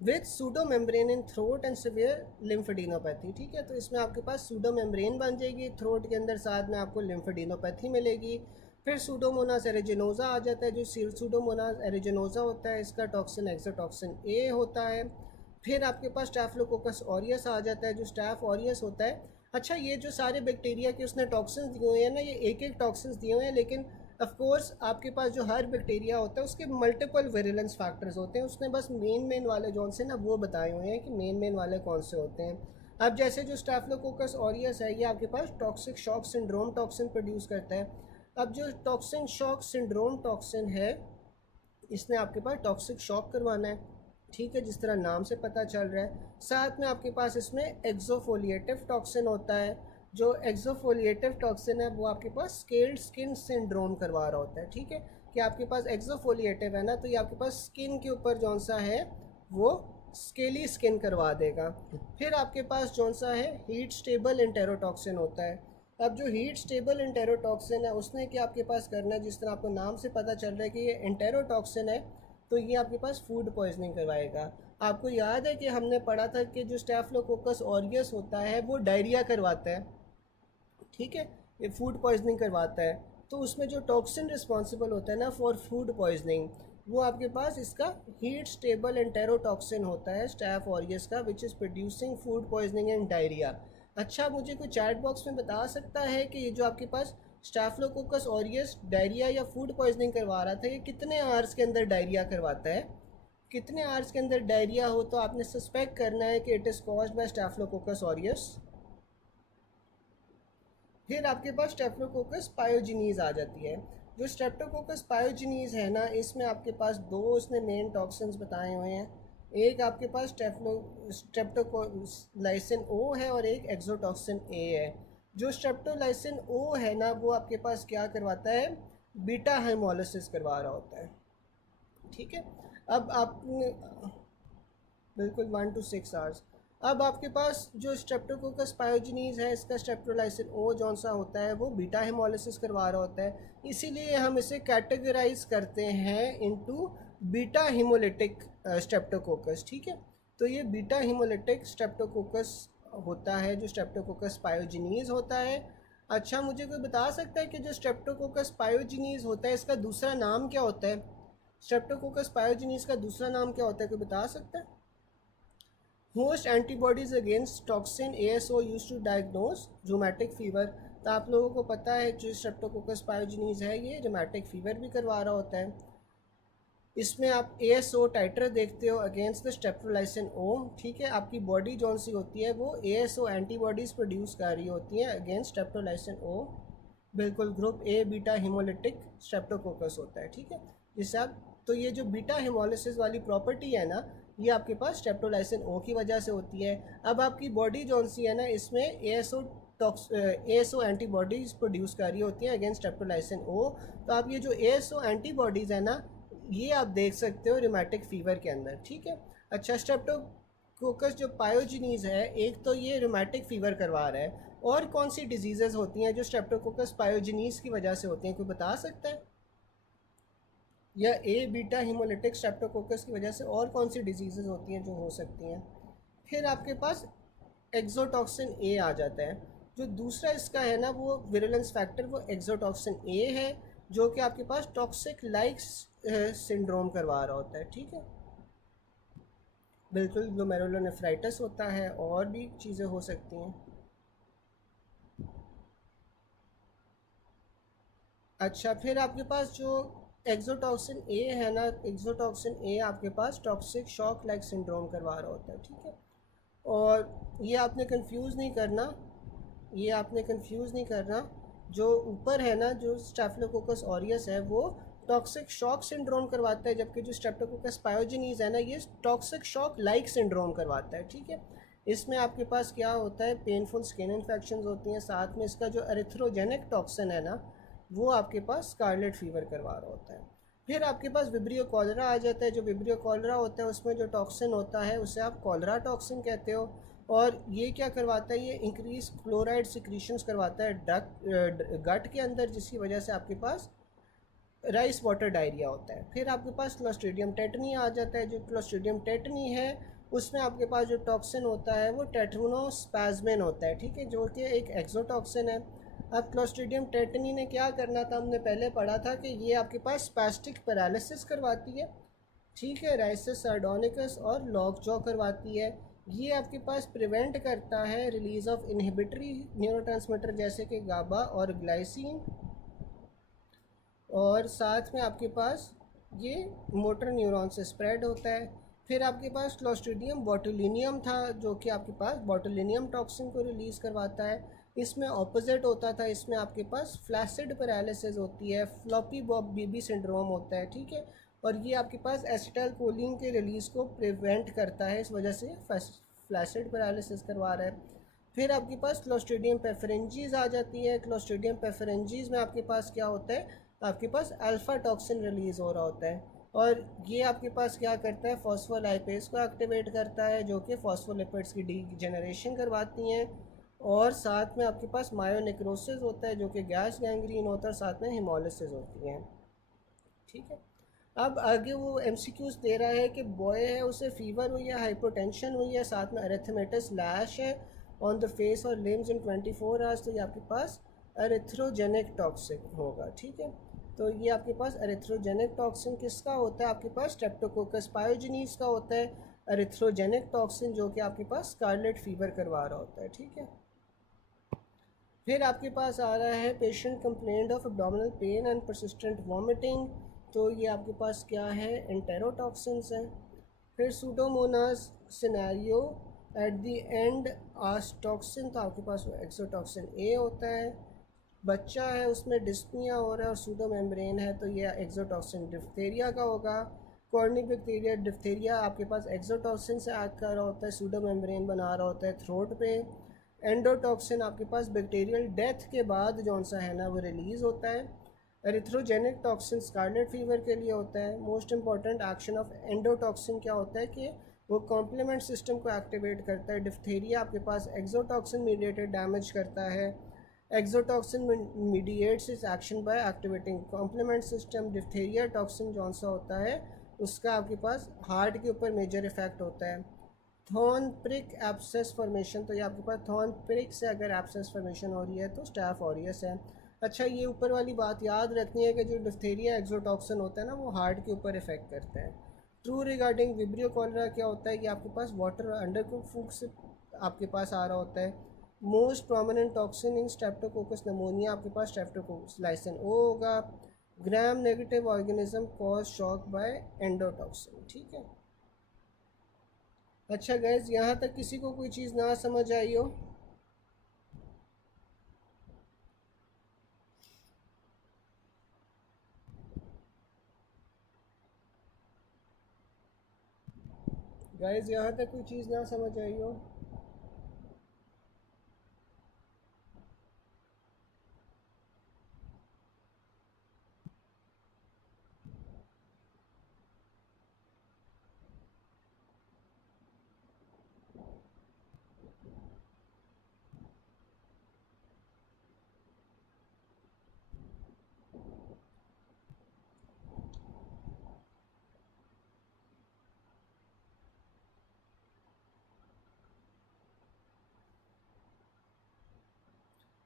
with pseudo membrane in throat and severe lymphadenopathy, ठीक है। तो इसमें आपके पास सूडो मेम्ब्रेन बन जाएगी थ्रोट के अंदर, साथ में आपको लिम्फेडिनोपैथी मिलेगी। फिर सूडोमोनास एरिजिनोजा आ जाता है, जो सूडोमोनास एरिजिनोजा होता है इसका टॉक्सिन एक्सोटॉक्सिन ए होता है। फिर आपके पास स्टैफिलोकोकस ऑरियस आ जाता है, जो स्टैफ ऑरियस होता है। अच्छा, ये जो सारे बैक्टीरिया के उसने टॉक्सिन्स दिए हुए हैं ना, ये एक एक टॉक्सिन्स दिए हुए हैं, लेकिन ऑफ कोर्स आपके पास जो हर बैक्टीरिया होता है उसके मल्टीपल वेरिलेंस फैक्टर्स होते हैं। उसने बस मेन वाले जौन से ना वो बताए हुए हैं कि मेन वाले कौन से होते हैं। अब जैसे जो स्टैफिलोकोकस ऑरियस है, ये आपके पास toxic shock syndrome toxin produce करता है। अब जो टॉक्सिन शॉक सिंड्रोम टॉक्सिन है, इसने आपके पास टॉक्सिक शॉक करवाना है, ठीक है, जिस तरह नाम से पता चल रहा है। साथ में आपके पास इसमें एक्सोफोलिएटिव टॉक्सिन होता है। जो एक्सोफोलिएटिव टॉक्सिन है वो आपके पास स्केल्ड स्किन सिंड्रोम करवा रहा होता है, ठीक है। कि आपके पास एक्सोफोलिएटिव है ना, तो ये आपके पास स्किन के ऊपर जौन सा है वो स्केली स्किन करवा देगा। फिर आपके पास जौन सा है हीट स्टेबल इंटेरोटॉक्सिन होता है। अब जो हीट स्टेबल इंटेरोटॉक्सिन है उसने क्या आपके पास करना है, जिस तरह आपको नाम से पता चल रहा है कि ये इंटेरोटॉक्सिन है, तो ये आपके पास फूड पॉइजनिंग करवाएगा। आपको याद है कि हमने पढ़ा था कि जो स्टैफिलोकोकस ऑरियस होता है वो डायरिया करवाता है, ठीक है, ये फूड पॉइजनिंग करवाता है। तो उसमें जो टॉक्सिन रिस्पॉन्सिबल होता है ना फॉर फूड पॉइजनिंग, वो आपके पास इसका हीट स्टेबल एंटेरोटॉक्सिन होता है स्टैफ ऑरियस का, which is producing food poisoning and diarrhoea. अच्छा, मुझे कोई चैट बॉक्स में बता सकता है कि ये जो आपके पास स्टैफिलोकोकस ऑरियस डायरिया या फूड पॉइजनिंग करवा रहा था, ये कितने आवर्स के अंदर डायरिया करवाता है? कितने आवर्स के अंदर डायरिया हो तो आपने सस्पेक्ट करना है कि it is caused by staphylococcus aureus. फिर आपके पास स्टेप्टोकोकस पायोजिनीज आ जाती है। जो स्टेप्टोकोकस पायोजिनीज है ना, इसमें आपके पास दो उसने मेन टॉक्सिन्स बताए हुए हैं। एक आपके पास स्टेप्टोलाइसिन ओ है और एक एक्सोटॉक्सिन ए है। जो स्टेप्टोलाइसिन ओ है ना, वो आपके पास क्या करवाता है, बीटा हाइमोलिसिस करवा रहा होता है, ठीक है। अब आप बिल्कुल 1 to 6 आवर्स। अब आपके पास जो स्ट्रेप्टोकोकस पायोजिनीज है, इसका स्ट्रेप्टोलाइसिन ओ जौन सा होता है वो बीटा हेमोलिसिस करवा रहा होता है, इसीलिए हम इसे कैटेगराइज करते हैं इनटू बीटा हिमोलिटिक स्ट्रेप्टोकोकस, ठीक है। तो ये बीटा हिमोलिटिक स्ट्रेप्टोकोकस होता है जो स्ट्रेप्टोकोकस पायोजिनीज होता है। अच्छा, मुझे कोई बता सकता है कि जो स्ट्रेप्टोकोकस पायोजिनीज होता है इसका दूसरा नाम क्या होता है? स्ट्रेप्टोकोकस पायोजिनीज का दूसरा नाम क्या होता है, कोई बता सकता है? Host antibodies against toxin ASO use to diagnose rheumatic fever. तो आप लोगों को पता है जो स्ट्रेप्टोकोकस पायोजिनीज है ये रूमेटिक फीवर भी करवा रहा होता है। इसमें आप ASO टाइटर देखते हो अगेंस्ट द स्ट्रेप्टोलाइसिन ओ, ठीक है। आपकी बॉडी जौन सी होती है वो ASO एंटीबॉडीज़ प्रोड्यूस कर रही होती हैं अगेंस्ट स्ट्रेप्टोलाइसिन ओ। बिल्कुल, group A beta haemolytic streptococcus होता है, ठीक है। जिससे आप, तो ये जो बीटा हिमोलिसिस वाली प्रॉपर्टी है ना, ये आपके पास स्ट्रेप्टोलाइसिन ओ की वजह से होती है। अब आपकी बॉडी जौन सी है ना, इसमें ASO एंटीबॉडीज़ प्रोड्यूस कर रही होती हैं अगेंस्ट स्ट्रेप्टोलाइसिन ओ। तो आप ये जो ASO एंटीबॉडीज़ है ना, ये आप देख सकते हो रूमेटिक फीवर के अंदर, ठीक है। अच्छा, स्ट्रेप्टोकोकस जो पायोजिनीज है, एक तो ये रूमेटिक फीवर करवा रहा है, और कौन सी डिजीज़ेज होती हैं जो स्ट्रेप्टोकोकस पायोजेनिस की वजह से होती हैं, कोई बता सकता है? या ए बीटा हीमोलिटिक स्ट्रेप्टोकोकस की वजह से और कौन सी डिजीज़ेज होती हैं जो हो सकती हैं? फिर आपके पास एक्सोटॉक्सिन ए आ जाता है। जो दूसरा इसका है ना वो विरुलेंस फैक्टर वो एक्सोटॉक्सिन ए है, जो कि आपके पास टॉक्सिक लाइक सिंड्रोम करवा रहा होता है, ठीक है। बिल्कुल, ग्लोमेरुलोनेफ्राइटिस होता है और भी चीज़ें हो सकती हैं। अच्छा, फिर आपके पास जो एक्सोटॉक्सिन ए है ना, एक्सोटॉक्सिन ए आपके पास टॉक्सिक शॉक लाइक सिंड्रोम करवा रहा होता है, ठीक है। और ये आपने कंफ्यूज नहीं करना, ये आपने कंफ्यूज नहीं करना, जो ऊपर है ना जो स्टेफिलोकोकस ऑरियस है वो टॉक्सिक शॉक सिंड्रोम करवाता है, जबकि जो स्ट्रेप्टोकोकस पायोजेनिस है ना ये टॉक्सिक शॉक लाइक सिंड्रोम करवाता है, ठीक है। इसमें आपके पास क्या होता है, पेनफुल स्किन इन्फेक्शन होती हैं, साथ में इसका जो एरिथ्रोजेनिक टॉक्सिन है ना वो आपके पास स्कारलेट फीवर करवा रहा होता है। फिर आपके पास विब्रियो कॉलरा आ जाता है। जो विब्रियो कॉलरा होता है उसमें जो टॉक्सिन होता है उसे आप कॉलरा टॉक्सिन कहते हो, और ये क्या करवाता है, ये इंक्रीज क्लोराइड सिक्रीशंस करवाता है गट के अंदर, जिसकी वजह से आपके पास राइस वाटर डायरिया होता है। फिर आपके पास क्लोस्ट्रीडियम टेटनी आ जाता है। जो क्लोस्ट्रीडियम टेटनी है उसमें आपके पास जो टॉक्सिन होता है वो टेट्रोनोस्पैज्मिन होता है, ठीक है, जो कि एक एक्सोटॉक्सिन है। अब क्लोस्ट्रीडियम टेटनी ने क्या करना था, हमने पहले पढ़ा था कि ये आपके पास स्पैस्टिक पैरालिसिस करवाती है, ठीक है, राइसिस सार्डोनिकस और लॉक जॉ करवाती है। ये आपके पास प्रिवेंट करता है रिलीज ऑफ इनहिबिटरी न्यूरोट्रांसमीटर जैसे कि गाबा और ग्लाइसिन, और साथ में आपके पास ये मोटर न्यूरॉन से स्प्रेड होता है। फिर आपके पास क्लोस्ट्रीडियम बॉटुलिनियम था जो कि आपके पास बॉटुलिनियम टॉक्सिन को रिलीज़ करवाता है। इसमें ऑपोजिट होता था, इसमें आपके पास फ्लैसिड पैरालिसिस होती है, फ्लॉपी बॉब बेबी सिंड्रोम होता है, ठीक है। और ये आपके पास एसिटाइल कोलिन के रिलीज़ को प्रिवेंट करता है, इस वजह से फ्लैसिड पैरालिसिस करवा रहा है। फिर आपके पास क्लोस्ट्रीडियम पेफरेंजीज आ जाती है। क्लोस्ट्रीडियम पेफरेंजीज में आपके पास क्या होता है, आपके पास अल्फ़ा टॉक्सिन रिलीज़ हो रहा होता है, और ये आपके पास क्या करता है, फॉस्फोलाइपेज को एक्टिवेट करता है जो कि फॉस्फोलिपिड्स की डीजेनरेशन करवाती हैं, और साथ में आपके पास मायोनेक्रोसिस होता है जो कि गैस गैंग्रीन होता है, और साथ में हिमोलिसिस होती हैं, ठीक है। अब आगे वो एमसीक्यूज दे रहा है कि बॉय है उसे फीवर हुई है, हाइपोटेंशन हुई है, साथ में अरेथमेटस लैश है ऑन द फेस और लिम्स इन 24 आवर्स, तो ये आपके पास एरिथ्रोजेनिक टॉक्सिन होगा, ठीक है। तो ये आपके पास एरिथ्रोजेनिक टॉक्सिन किसका होता है, आपके पास स्ट्रेप्टोकोकस पायोजेनिस का होता है एरिथ्रोजेनिक टॉक्सिन, जो कि आपके पास स्कारलेट फीवर करवा रहा होता है, ठीक है। फिर आपके पास आ रहा है patient complaint of abdominal pain and persistent vomiting, तो ये आपके पास क्या है, एंटेरोटॉक्सिन्स हैं। फिर pseudomonas scenario at the end exotoxin, तो आपके पास एक्सोटॉक्सिन ए होता है। बच्चा है उसमें डिस्पिया हो रहा है और सूडो मेम्ब्रेन है, तो ये एक्सोटॉक्सिन डिफ्थेरिया का होगा। कॉर्निक बैक्टीरिया डिफ्थेरिया आपके पास एक्सोटॉक्सिन से एक्ट कर रहा होता है, सूडो मेम्ब्रेन बना रहा होता है थ्रोट पे। एंडोटॉक्सिन आपके पास बैक्टीरियल डेथ के बाद जौन सा है ना वो रिलीज़ होता है। एरिथ्रोजेनिक टॉक्सिन स्कारलेट फीवर के लिए होता है। Most important action of endotoxin क्या होता है कि वो कॉम्प्लीमेंट सिस्टम को एक्टिवेट करता है। डिफ्थेरिया आपके पास एक्सोटॉक्सिन मीडिएटेड डैमेज करता है। Exotoxin mediates its action by activating complement system. Diphtheria toxin जौन सा होता है उसका आपके पास हार्ट के ऊपर मेजर इफेक्ट होता है। थॉर्न प्रिक एब्सेस फॉर्मेशन, तो ये आपके पास थॉर्न प्रिक से अगर एब्सेस फॉर्मेशन हो रही है तो स्टैफ ऑरियस है। अच्छा, ये ऊपर वाली बात याद रखनी है कि जो डिफ्थेरिया एक्सोटॉक्सिन होता है ना वो हार्ट के ऊपर इफेक्ट करता है। ट्रू रिगार्डिंग विब्रियो कॉलरा क्या होता है कि आपके पास वाटर अंडर फूड से आपके पास आ रहा होता है। Most prominent toxin in streptococcus pneumonia आपके पास स्ट्रेप्टोकोकस लाइसिन ओ होगा। Gram negative organism cause shock by endotoxin, ठीक है। अच्छा गैस, यहाँ तक किसी को कोई चीज़ ना समझ आई हो? गाइस, यहाँ तक कोई चीज़ ना समझ आई हो?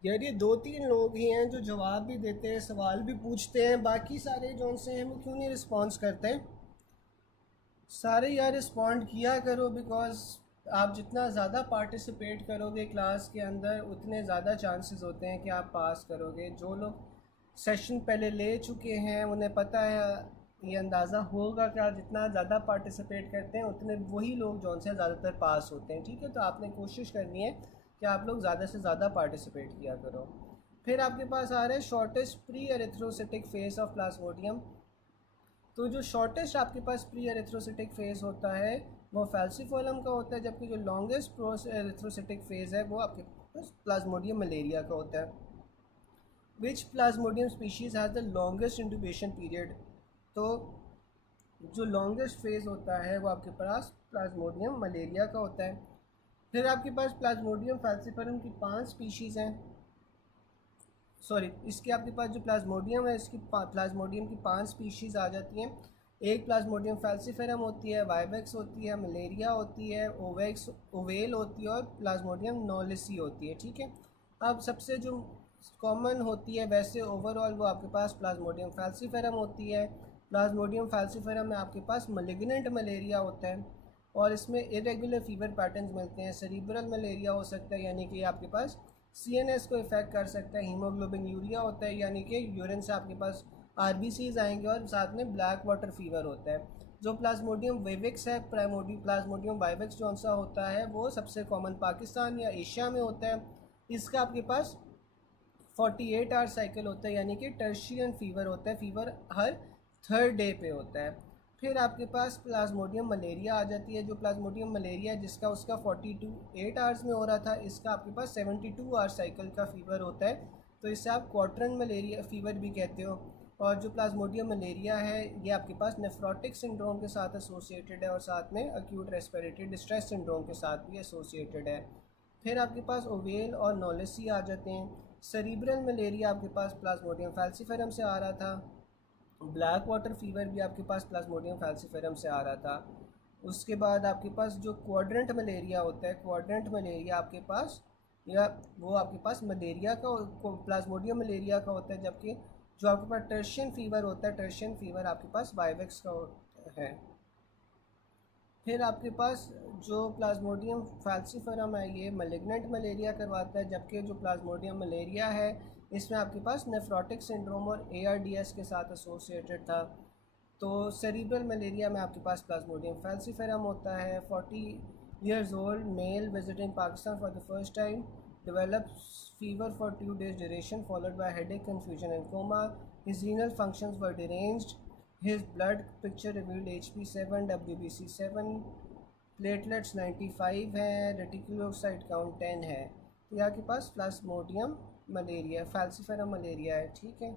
यार ये 2-3 लोग ही हैं जो जवाब भी देते हैं, सवाल भी पूछते हैं, बाकी सारे जो से हैं वो क्यों नहीं रिस्पॉन्स करते हैं? सारे यार रिस्पॉन्ड किया करो, बिकॉज आप जितना ज़्यादा पार्टिसिपेट करोगे क्लास के अंदर उतने ज़्यादा चांसेस होते हैं कि आप पास करोगे। जो लोग सेशन पहले ले चुके हैं उन्हें पता है, ये अंदाज़ा होगा कि आप जितना ज़्यादा पार्टिसिपेट करते हैं उतने वही लोग जो से ज़्यादातर पास होते हैं। ठीक है, तो आपने कोशिश करनी है कि आप लोग ज़्यादा से ज़्यादा पार्टिसिपेट किया करो। फिर आपके पास आ रहा है shortest pre erythrocytic phase of Plasmodium. तो जो शॉर्टेस्ट आपके पास प्री एरिथ्रोसिटिक फेज़ होता है वो फैल्सिफोलम का होता है, जबकि जो लॉन्गेस्ट प्रो एरिथ्रोसिटिक फेज़ है वो आपके पास प्लाज्मोडियम मलेरिया का होता है। Which plasmodium species has the longest incubation period. तो जो लॉन्गेस्ट फेज़ होता है वो आपके पास प्लाज्मोडियम मलेरिया का होता है। फिर आपके पास प्लाज्मोडियम फैल्सिफरम की 5 स्पीशीज़ हैं। सॉरी, इसके आपके पास जो प्लाज्मोडियम है इसकी प्लाज्मोडियम की 5 स्पीशीज़ आ जाती हैं। एक प्लाज्मोडियम फैल्सिफेरम होती है, वाइवेक्स होती है, मलेरिया होती है, ओवेक्स ओवेल होती है और प्लाज्मोडियम नॉलिसी होती है। ठीक है, अब सबसे जो कॉमन होती है वैसे ओवरऑल वो आपके पास प्लाज्मोडियम फैल्सिफेरम होती है। प्लाज्मोडियम फैल्सिफेरम में आपके पास मलिग्नेंट मलेरिया होता है और इसमें इरेगुलर फीवर पैटर्न्स मिलते हैं। सेरिब्रल मलेरिया हो सकता है, यानी कि आपके पास CNS को इफेक्ट कर सकता है। हीमोग्लोबिन यूरिया होता है, यानी कि यूरिन से आपके पास RBCs आएंगे और साथ में ब्लैक वाटर फीवर होता है। जो प्लाज्मोडियम वेविक्स है, प्लाज्मोडियम वाइवेक्स जो सा होता है वो सबसे कॉमन पाकिस्तान या एशिया में होता है। इसका आपके पास 48 आवर साइकिल होता है, यानी कि टर्शियन फीवर होता है, फीवर हर थर्ड डे पे होता है। फिर आपके पास प्लाज्मोडियम मलेरिया आ जाती है। जो प्लाज्मोडियम मलेरिया जिसका उसका 8 आवर्स में हो रहा था, इसका आपके पास 72 आवर साइकिल का फीवर होता है, तो इससे आप क्वार्टरन मलेरिया फीवर भी कहते हो। और जो प्लाज्मोडियम मलेरिया है ये आपके पास नेफ्रोटिक सिंड्रोम के साथ एसोसिएटेड है और साथ में अक्यूट रेस्पिरेटरी डिस्ट्रेस सिंड्रोम के साथ भी एसोसिएटेड है। फिर आपके पास ओवेल और नॉलेसी आ जाते हैं। सेरिब्रल मलेरिया आपके पास प्लाज्मोडियम फैल्सिफेरम से आ रहा था। ब्लैक वाटर फीवर भी आपके पास प्लाज्मोडियम फैल्सिफेरम से आ रहा था। उसके बाद आपके पास जो क्वाड्रेंट मलेरिया होता है, क्वाड्रेंट मलेरिया आपके पास या वो आपके पास मलेरिया का प्लाज्मोडियम मलेरिया का होता है, जबकि जो आपके पास टर्शियन फीवर होता है, टर्शियन फीवर आपके पास वाइवेक्स का है। फिर आपके पास जो प्लाज्मोडियम फैल्सिफरम है ये मलिग्नेंट मलेरिया करवाता है, जबकि जो प्लाज्मोडियम मलेरिया है इसमें आपके पास नेफ्रोटिक सिंड्रोम और ARDS के साथ एसोसिएटेड था। तो सेरिब्रल मलेरिया में आपके पास प्लाज्मोडियम फैल्सिफरम होता है। 40 years old male visiting Pakistan for the first time develops fever for 2 days duration followed by headache, confusion and coma. His renal functions were deranged. His blood picture revealed HP7, WBC7, platelets 95 हैं, reticulocyte count 10 है। तो यहाँ के पास Plasmodium malaria falciparum malaria है। ठीक है,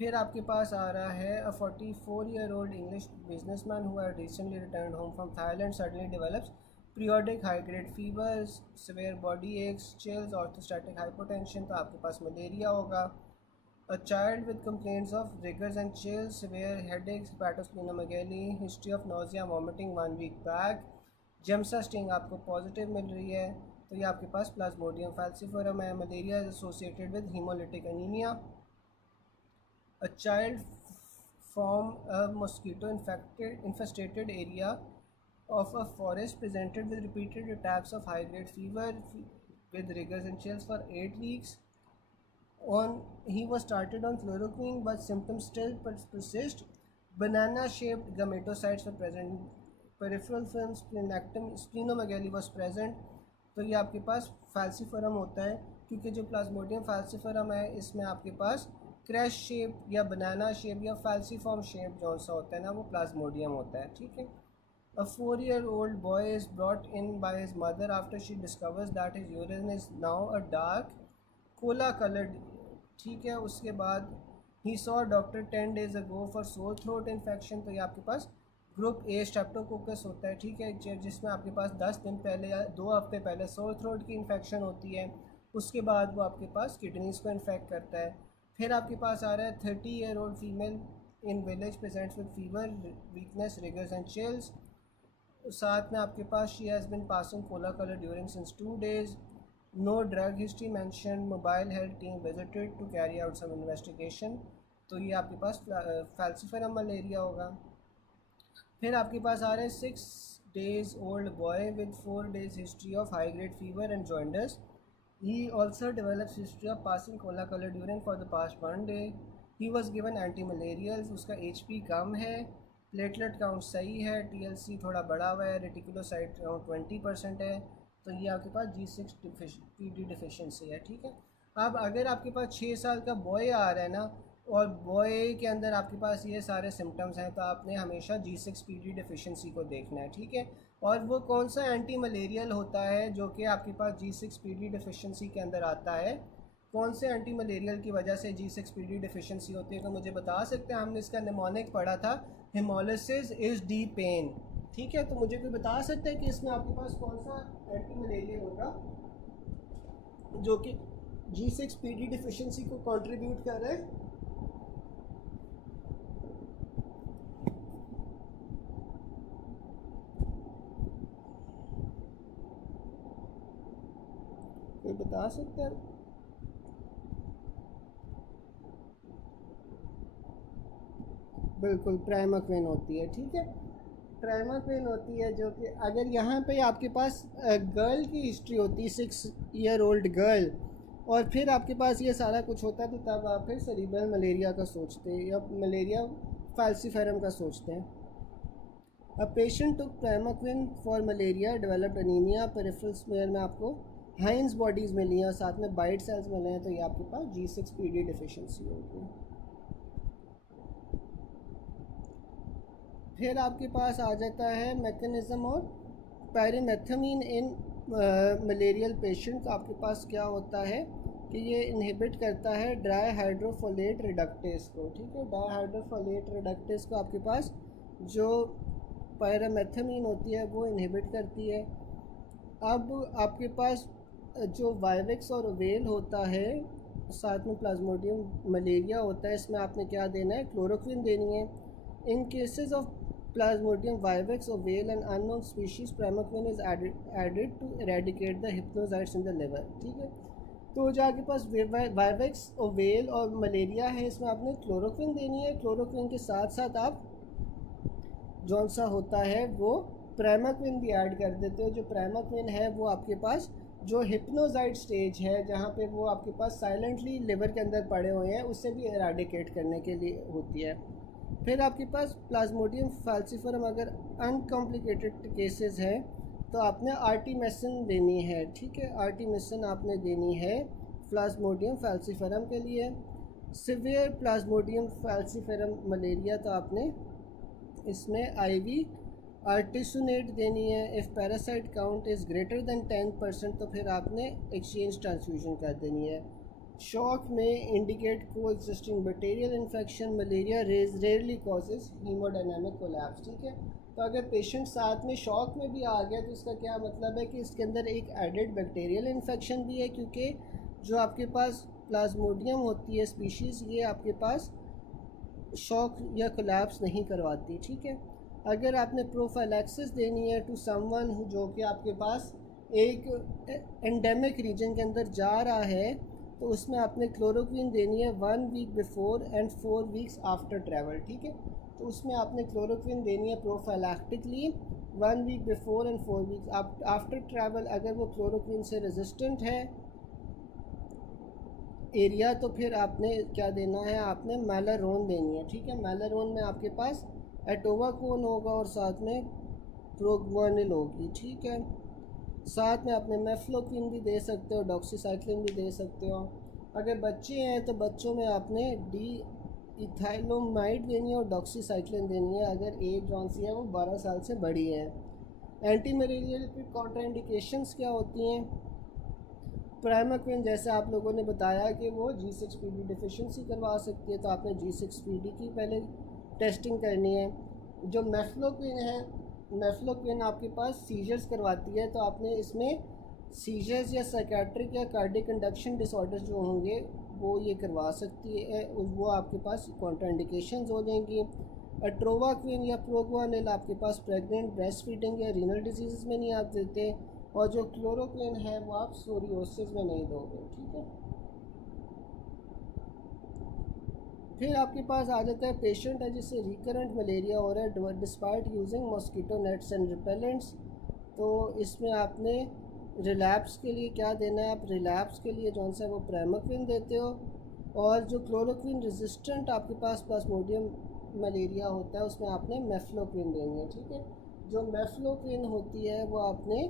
फिर आपके पास आ रहा है अ 44-year-old English businessman who had recently returned home from Thailand suddenly develops periodic high grade fevers, severe body aches, chills, orthostatic hypotension। तो आपके पास मलेरिया होगा। A child with complaints of rigors and chills, severe headaches, hepatosplenomegaly, history of nausea, vomiting 1 week back, जेम्सा sting आपको positive मिल रही है। तो ये आपके पास Plasmodium फैल्सिफरम है। Malaria is associated with haemolytic anaemia. A child from a mosquito infested area of a forest presented with repeated attacks of high grade fever with rigors and chills for 8 weeks. He was started on chloroquine, but symptoms still persist. Banana-shaped gametocytes were present. Peripheral film splenomegaly was present. तो ये आपके पास फैल्सिफरम होता है, क्योंकि जो Plasmodium फैल्सिफरम है इसमें आपके पास क्रैश शेप या बनाना शेप या फैल्सीफॉर्म शेप जो सा होता है ना वो प्लाज्मोडियम होता है। ठीक है, A 4-year-old boy is brought in by his mother after she discovers that his urine is now a dark cola colored। ठीक है, उसके बाद he saw a doctor 10 days ago for sore throat infection। तो ये आपके पास group A Streptococcus होता है। ठीक है, जिसमें आपके पास 10 दिन पहले या 2 हफ्ते पहले सोर थ्रोट की इन्फेक्शन होती है, उसके बाद वो आपके पास किडनीज़ को इन्फेक्ट करता है। फिर आपके पास आ रहा है 30-year-old female in village presents with fever, weakness, rigors and chills. साथ में आपके पास she has been passing cola colour during since 2 days। No drug history mention, mobile health team visited to carry out some investigation, तो ये आपके पास फैल्सिफरम malaria होगा। फिर आपके पास आ रहे हैं 6 days old boy with 4 days history of high grade fever and jaundice, he also develops history of passing cola coloured urine for the past 1 day, he was given anti malarials, उसका HP कम है, platelet count सही है, TLC थोड़ा बढ़ा हुआ है, reticulocyte count 20% है, तो ये आपके पास G6 PD डिफिशिएंसी है। ठीक है, अब अगर आपके पास 6 साल का बॉय आ रहा है ना, और बॉय के अंदर आपके पास ये सारे सिम्टम्स हैं, तो आपने हमेशा G6 PD डिफिशिएंसी को देखना है। ठीक है, और वो कौन सा एंटी मलेरियल होता है जो कि आपके पास G6 PD डिफिशिएंसी के अंदर आता है, कौन से एंटी मलेरियल की वजह से G6 PD डिफिशिएंसी होती है, तो मुझे बता सकते हैं। हमने इसका निमोनिक पढ़ा था, हेमोलिसिस इज़ डी पेन। ठीक है, तो मुझे कोई बता सकता है कि इसमें आपके पास कौन सा एंटी मलेरियल होगा जो कि G6 PD डिफिशिएंसी को कंट्रीब्यूट कर रहा है। कोई बता सकता है? बिल्कुल प्राइमाक्विन होती है। ठीक है, प्राइमाक्विन होती है, जो कि अगर यहाँ पे आपके पास गर्ल की हिस्ट्री होती है, 6-year-old गर्ल, और फिर आपके पास ये सारा कुछ होता है, तो तब आप फिर सेरिब्रल मलेरिया का सोचते हैं या मलेरिया फाल्सिफेरम का सोचते हैं। A patient took primaquine for malaria developed anaemia, peripheral smear में आपको हाइंस बॉडीज़ मिली हैं, साथ में बाइट सेल्स मिले हैं, तो ये आपके पास G6 PD डिफिशिएंसी होगी। फिर आपके पास आ जाता है मैकेनिज़्म और पायरिमेथामीन इन मलेरियल पेशेंट। आपके पास क्या होता है कि ये इनहिबिट करता है ड्राई हाइड्रोफोलेट रिडक्टेस को। ठीक है, ड्राई हाइड्रोफोलेट रिडक्टेस को आपके पास जो पायरिमेथामीन होती है वो इनहिबिट करती है। अब आपके पास जो वाइवेक्स और ओवेल होता है, साथ में प्लाज्मोडियम मलेरिया होता है, इसमें आपने क्या देना है, क्लोरोक्विन देनी है। In cases of Plasmodium vivax ovale and unknown species, primaquine is added to eradicate the hypnocytes in the liver। ठीक है, तो जो आपके पास वाइवेक्स ओवेल और मलेरिया है, इसमें आपने क्लोरोक्विन देनी है। क्लोरोक्विन के साथ साथ आप जौन सा होता है वो प्राइमाक्विन भी ऐड कर देते हो। जो प्राइमाक्विन है वो आपके पास जो हिप्नोजाइट स्टेज है, जहाँ पे वो आपके पास साइलेंटली लिवर के अंदर पड़े हुए हैं, उससे भी एराडिकेट करने के लिए होती है। फिर आपके पास प्लाज्मोडियम फाल्सिफरम अगर अनकॉम्प्लिकेटेड केसेस हैं तो आपने आर्टीमेसिन देनी है। ठीक है, आर्टीमेसिन आपने देनी है प्लाज्मोडियम फाल्सिफरम के लिए। सिवियर प्लाज्मोडियम फाल्सिफरम मलेरिया तो आपने इसमें IV आर्टिसोनेट देनी है। If parasite count is greater than 10% तो फिर आपने एक्सचेंज ट्रांसफ्यूजन कर देनी है। शॉक में indicate coexisting bacterial infection, malaria rarely causes haemodynamic collapse. ठीक है, तो अगर पेशेंट साथ में शॉक में भी आ गया तो इसका क्या मतलब है कि इसके अंदर एक एडेड बैक्टीरियल इन्फेक्शन भी है, क्योंकि जो आपके पास प्लाज्मोडियम होती है स्पीशीज़, ये आपके पास शॉक या कोलैप्स नहीं करवाती। ठीक है, अगर आपने प्रोफाइलैक्सिस देनी है टू समवन जो कि आपके पास एक एंडेमिक रीजन के अंदर जा रहा है, तो उसमें आपने क्लोरोक्विन देनी है 1 week before and 4 weeks after travel. ठीक है, तो उसमें आपने क्लोरोक्विन देनी है प्रोफाइलैक्टिकली 1 week before and 4 weeks after travel. अगर वो क्लोरोक्विन से रेजिस्टेंट है एरिया, तो फिर आपने क्या देना है, आपने मैलारोन देनी है। ठीक है, मैलारोन में आपके पास एटोवाकोन होगा और साथ में प्रोग्वानिल होगी। ठीक है, साथ में आपने मेफ्लोक्विन भी दे सकते हो, डॉक्सीसाइक्लिन भी दे सकते हो। अगर बच्चे हैं तो बच्चों में आपने इथाइलोमाइड देनी है और डॉक्सीसाइक्लिन देनी है अगर एज जौन सी है वो 12 साल से बड़ी है। एंटी मलेरियल की कॉन्ट्राइंडिकेशंस क्या होती हैं? प्राइमाक्विन जैसे आप लोगों ने बताया कि वो G6 PD डिफिशिएंसी करवा सकती है, तो आपने G6 PD की पहले टेस्टिंग करनी है। जो मेफ्लोक्विन है, मेफ्लोक्विन आपके पास सीजर्स करवाती है, तो आपने इसमें सीजर्स या साइकेट्रिक या कार्डियक कंडक्शन डिसऑर्डर्स जो होंगे वो ये करवा सकती है, वो आपके पास कॉन्ट्राइंडिकेशंस हो जाएंगी। अट्रोवाक्विन या प्रोग्वानिल आपके पास प्रेग्नेंट, ब्रेस्ट फीडिंग या रीनल डिजीज़ में नहीं आप देते। और जो क्लोरोक्विन है वो आप सोरियोसिस में नहीं दोगे, ठीक है। फिर आपके पास आ जाता है पेशेंट है जिससे रिकरेंट मलेरिया हो रहा है despite using mosquito nets and repellents. तो इसमें आपने रिलैप्स के लिए क्या देना है, आप रिलैप्स के लिए जौन सा वो प्राइमोक्विन देते हो, और जो क्लोरोक्विन रेजिस्टेंट आपके पास प्लाज्मोडियम मलेरिया होता है उसमें आपने मेफ्लोक्विन देनी है, ठीक है। जो मेफ्लोक्विन होती है वो आपने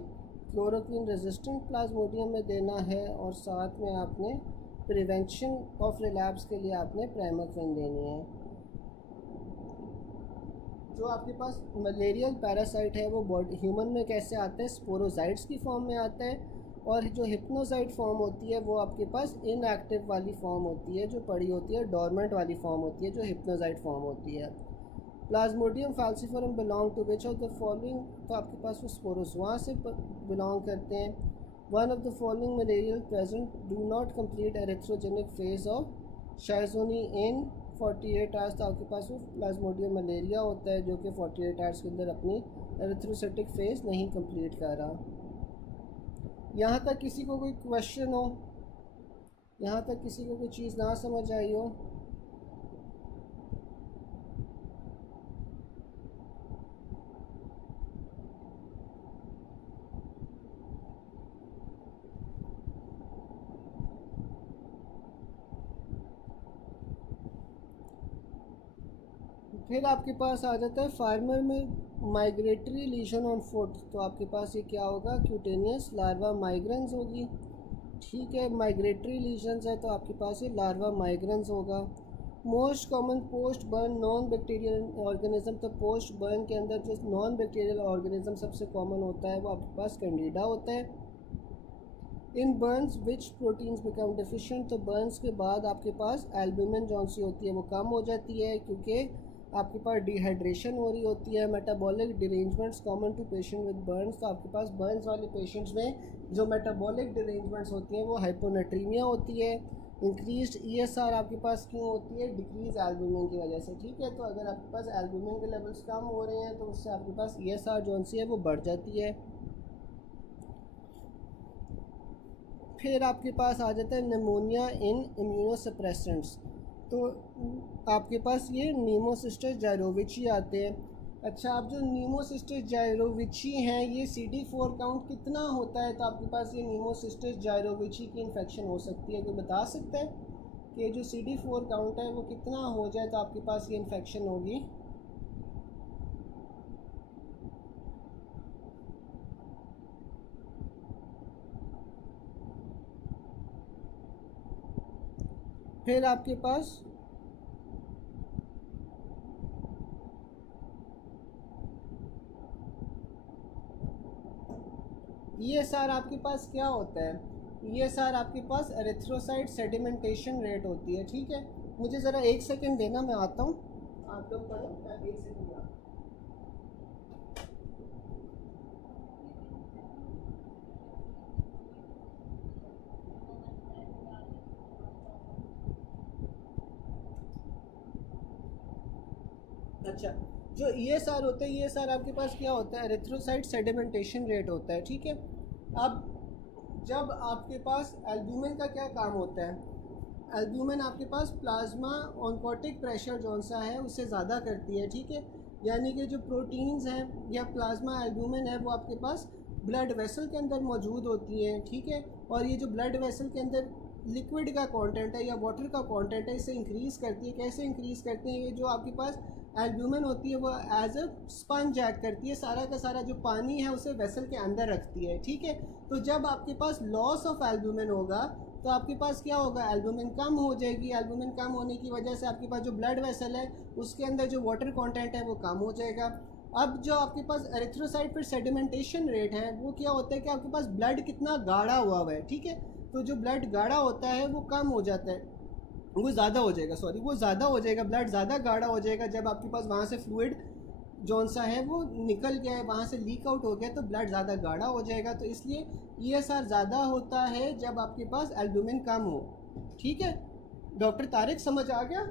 क्लोरोक्विन रेजिस्टेंट प्लाज्मोडियम में देना है, और साथ में आपने प्रिवेंशन ऑफ रिलैप्स के लिए आपने प्राइमोक्विन देनी है। जो आपके पास मलेरियल पैरासाइट है वो बॉडी ह्यूमन में कैसे आता है, स्पोरोजाइट्स की फॉर्म में आता है, और जो हिप्नोसाइट फॉर्म होती है वो आपके पास इनएक्टिव वाली फॉर्म होती है जो पड़ी होती है, डोरमेंट वाली फॉर्म होती है जो हिप्नोसाइट फॉर्म होती है। Plasmodium falciparum belong to which of the following, तो आपके पास वो स्पोरोजोआ से बिलोंग करते हैं। One of the following malarial present do not complete erythrogenic phase of शाइजोनी इन 48 आवर्स। तो आपके पास वो प्लाज्मोडियम मलेरिया होता है जो कि 48 आवर्स के अंदर अपनी एरिथ्रोसाइटिक फेज नहीं कंप्लीट कर रहा। यहाँ तक किसी को कोई क्वेश्चन हो, यहाँ तक किसी को कोई चीज़ ना समझ आई हो? फिर आपके पास आ जाता है फार्मर में माइग्रेटरी लीजन ऑन फुट। तो आपके पास ये क्या होगा, क्यूटेनियस लार्वा माइग्रेंस होगी, ठीक है। माइग्रेटरी लीजन्स है तो आपके पास ये लार्वा माइग्रेंस होगा। Most common post burn non bacterial organism, तो पोस्ट बर्न के अंदर जो नॉन बैक्टीरियल ऑर्गेनिज्म सबसे कॉमन होता है वो आपके पास कैंडिडा होता है। इन बर्न्स विच प्रोटीन्स बिकम डिफिशिएंट, तो बर्न्स के बाद आपके पास एल्ब्यूमिन जौन सी होती है वो कम हो जाती है क्योंकि आपके पास डिहाइड्रेशन हो रही होती है। Metabolic derangements common to patient with burns, तो आपके पास बर्न्स वाले पेशेंट्स में जो मेटाबॉलिक डिरेंजमेंट्स होती हैं वो हाइपोनेट्रीमिया होती है। इंक्रीज्ड ईएसआर आपके पास क्यों होती है, डिक्रीज एल्ब्यूमिन की वजह से, ठीक है। तो अगर आपके पास एल्ब्यूमिन के लेवल्स कम हो रहे हैं तो उससे आपके पास ईएसआर जौन सी है वो बढ़ जाती है। फिर आपके पास आ जाता है निमोनिया इन इम्यूनोसप्रेसेंट्स, तो आपके पास ये नीमोसिस्टस जायरोविची आते हैं। अच्छा, अब जो नीमोसिस्टस जायरोविची हैं ये CD4 काउंट कितना होता है, तो आपके पास ये नीमोसिस्टस जायरोविची की इन्फेक्शन हो सकती है। कोई बता सकता है कि जो CD4 काउंट है वो कितना हो जाए तो आपके पास ये इन्फेक्शन होगी? फिर आपके पास ESR आपके पास क्या होता है, ESR आपके पास एरिथ्रोसाइट सेडिमेंटेशन रेट होती है, ठीक है। मुझे ज़रा 1 सेकंड देना, मैं आता हूँ, आप लोग पढ़ो, मैं 1 सेकंड आता हूँ। अच्छा, जो ESR होता है, ESR आपके पास क्या होता है, एरिथ्रोसाइट सेडिमेंटेशन रेट होता है, ठीक है। अब जब आपके पास एल्ब्यूमिन का क्या काम होता है, एल्ब्यूमिन आपके पास प्लाज्मा ऑन्कोटिक प्रेशर जौन सा है उससे ज़्यादा करती है, ठीक है। यानी कि जो प्रोटीन्स हैं या प्लाज्मा एल्ब्यूमिन है वो आपके पास ब्लड वेसल के अंदर मौजूद होती हैं, ठीक है। और ये जो ब्लड वेसल के अंदर लिक्विड का कंटेंट है या वाटर का कंटेंट है इसे इंक्रीज़ करती है। कैसे इंक्रीज़ करती है, ये जो आपके पास एल्ब्यूमिन होती है वो एज अ स्पंज एक्ट करती है, सारा का सारा जो पानी है उसे वेसल के अंदर रखती है, ठीक है। तो जब आपके पास लॉस ऑफ एल्ब्यूमिन होगा तो आपके पास क्या होगा, एल्ब्यूमिन कम हो जाएगी। एल्ब्यूमिन कम होने की वजह से आपके पास जो ब्लड वेसल है उसके अंदर जो वाटर कंटेंट है वो कम हो जाएगा। अब जो आपके पास एरिथ्रोसाइट फिर सेडिमेंटेशन रेट है वो क्या होता है कि आपके पास ब्लड कितना गाढ़ा हुआ है, ठीक है। तो जो ब्लड गाढ़ा होता है वो कम हो जाता है, वो ज़्यादा हो जाएगा, सॉरी वो ज़्यादा हो जाएगा, ब्लड ज़्यादा गाढ़ा हो जाएगा। जब आपके पास वहाँ से फ्लूइड जौन सा है वो निकल गया है, वहाँ से लीक आउट हो गया तो ब्लड ज़्यादा गाढ़ा हो जाएगा। तो इसलिए ESR ज़्यादा होता है जब आपके पास एल्ब्यूमिन कम हो, ठीक है। डॉक्टर तारिक समझ आ गया?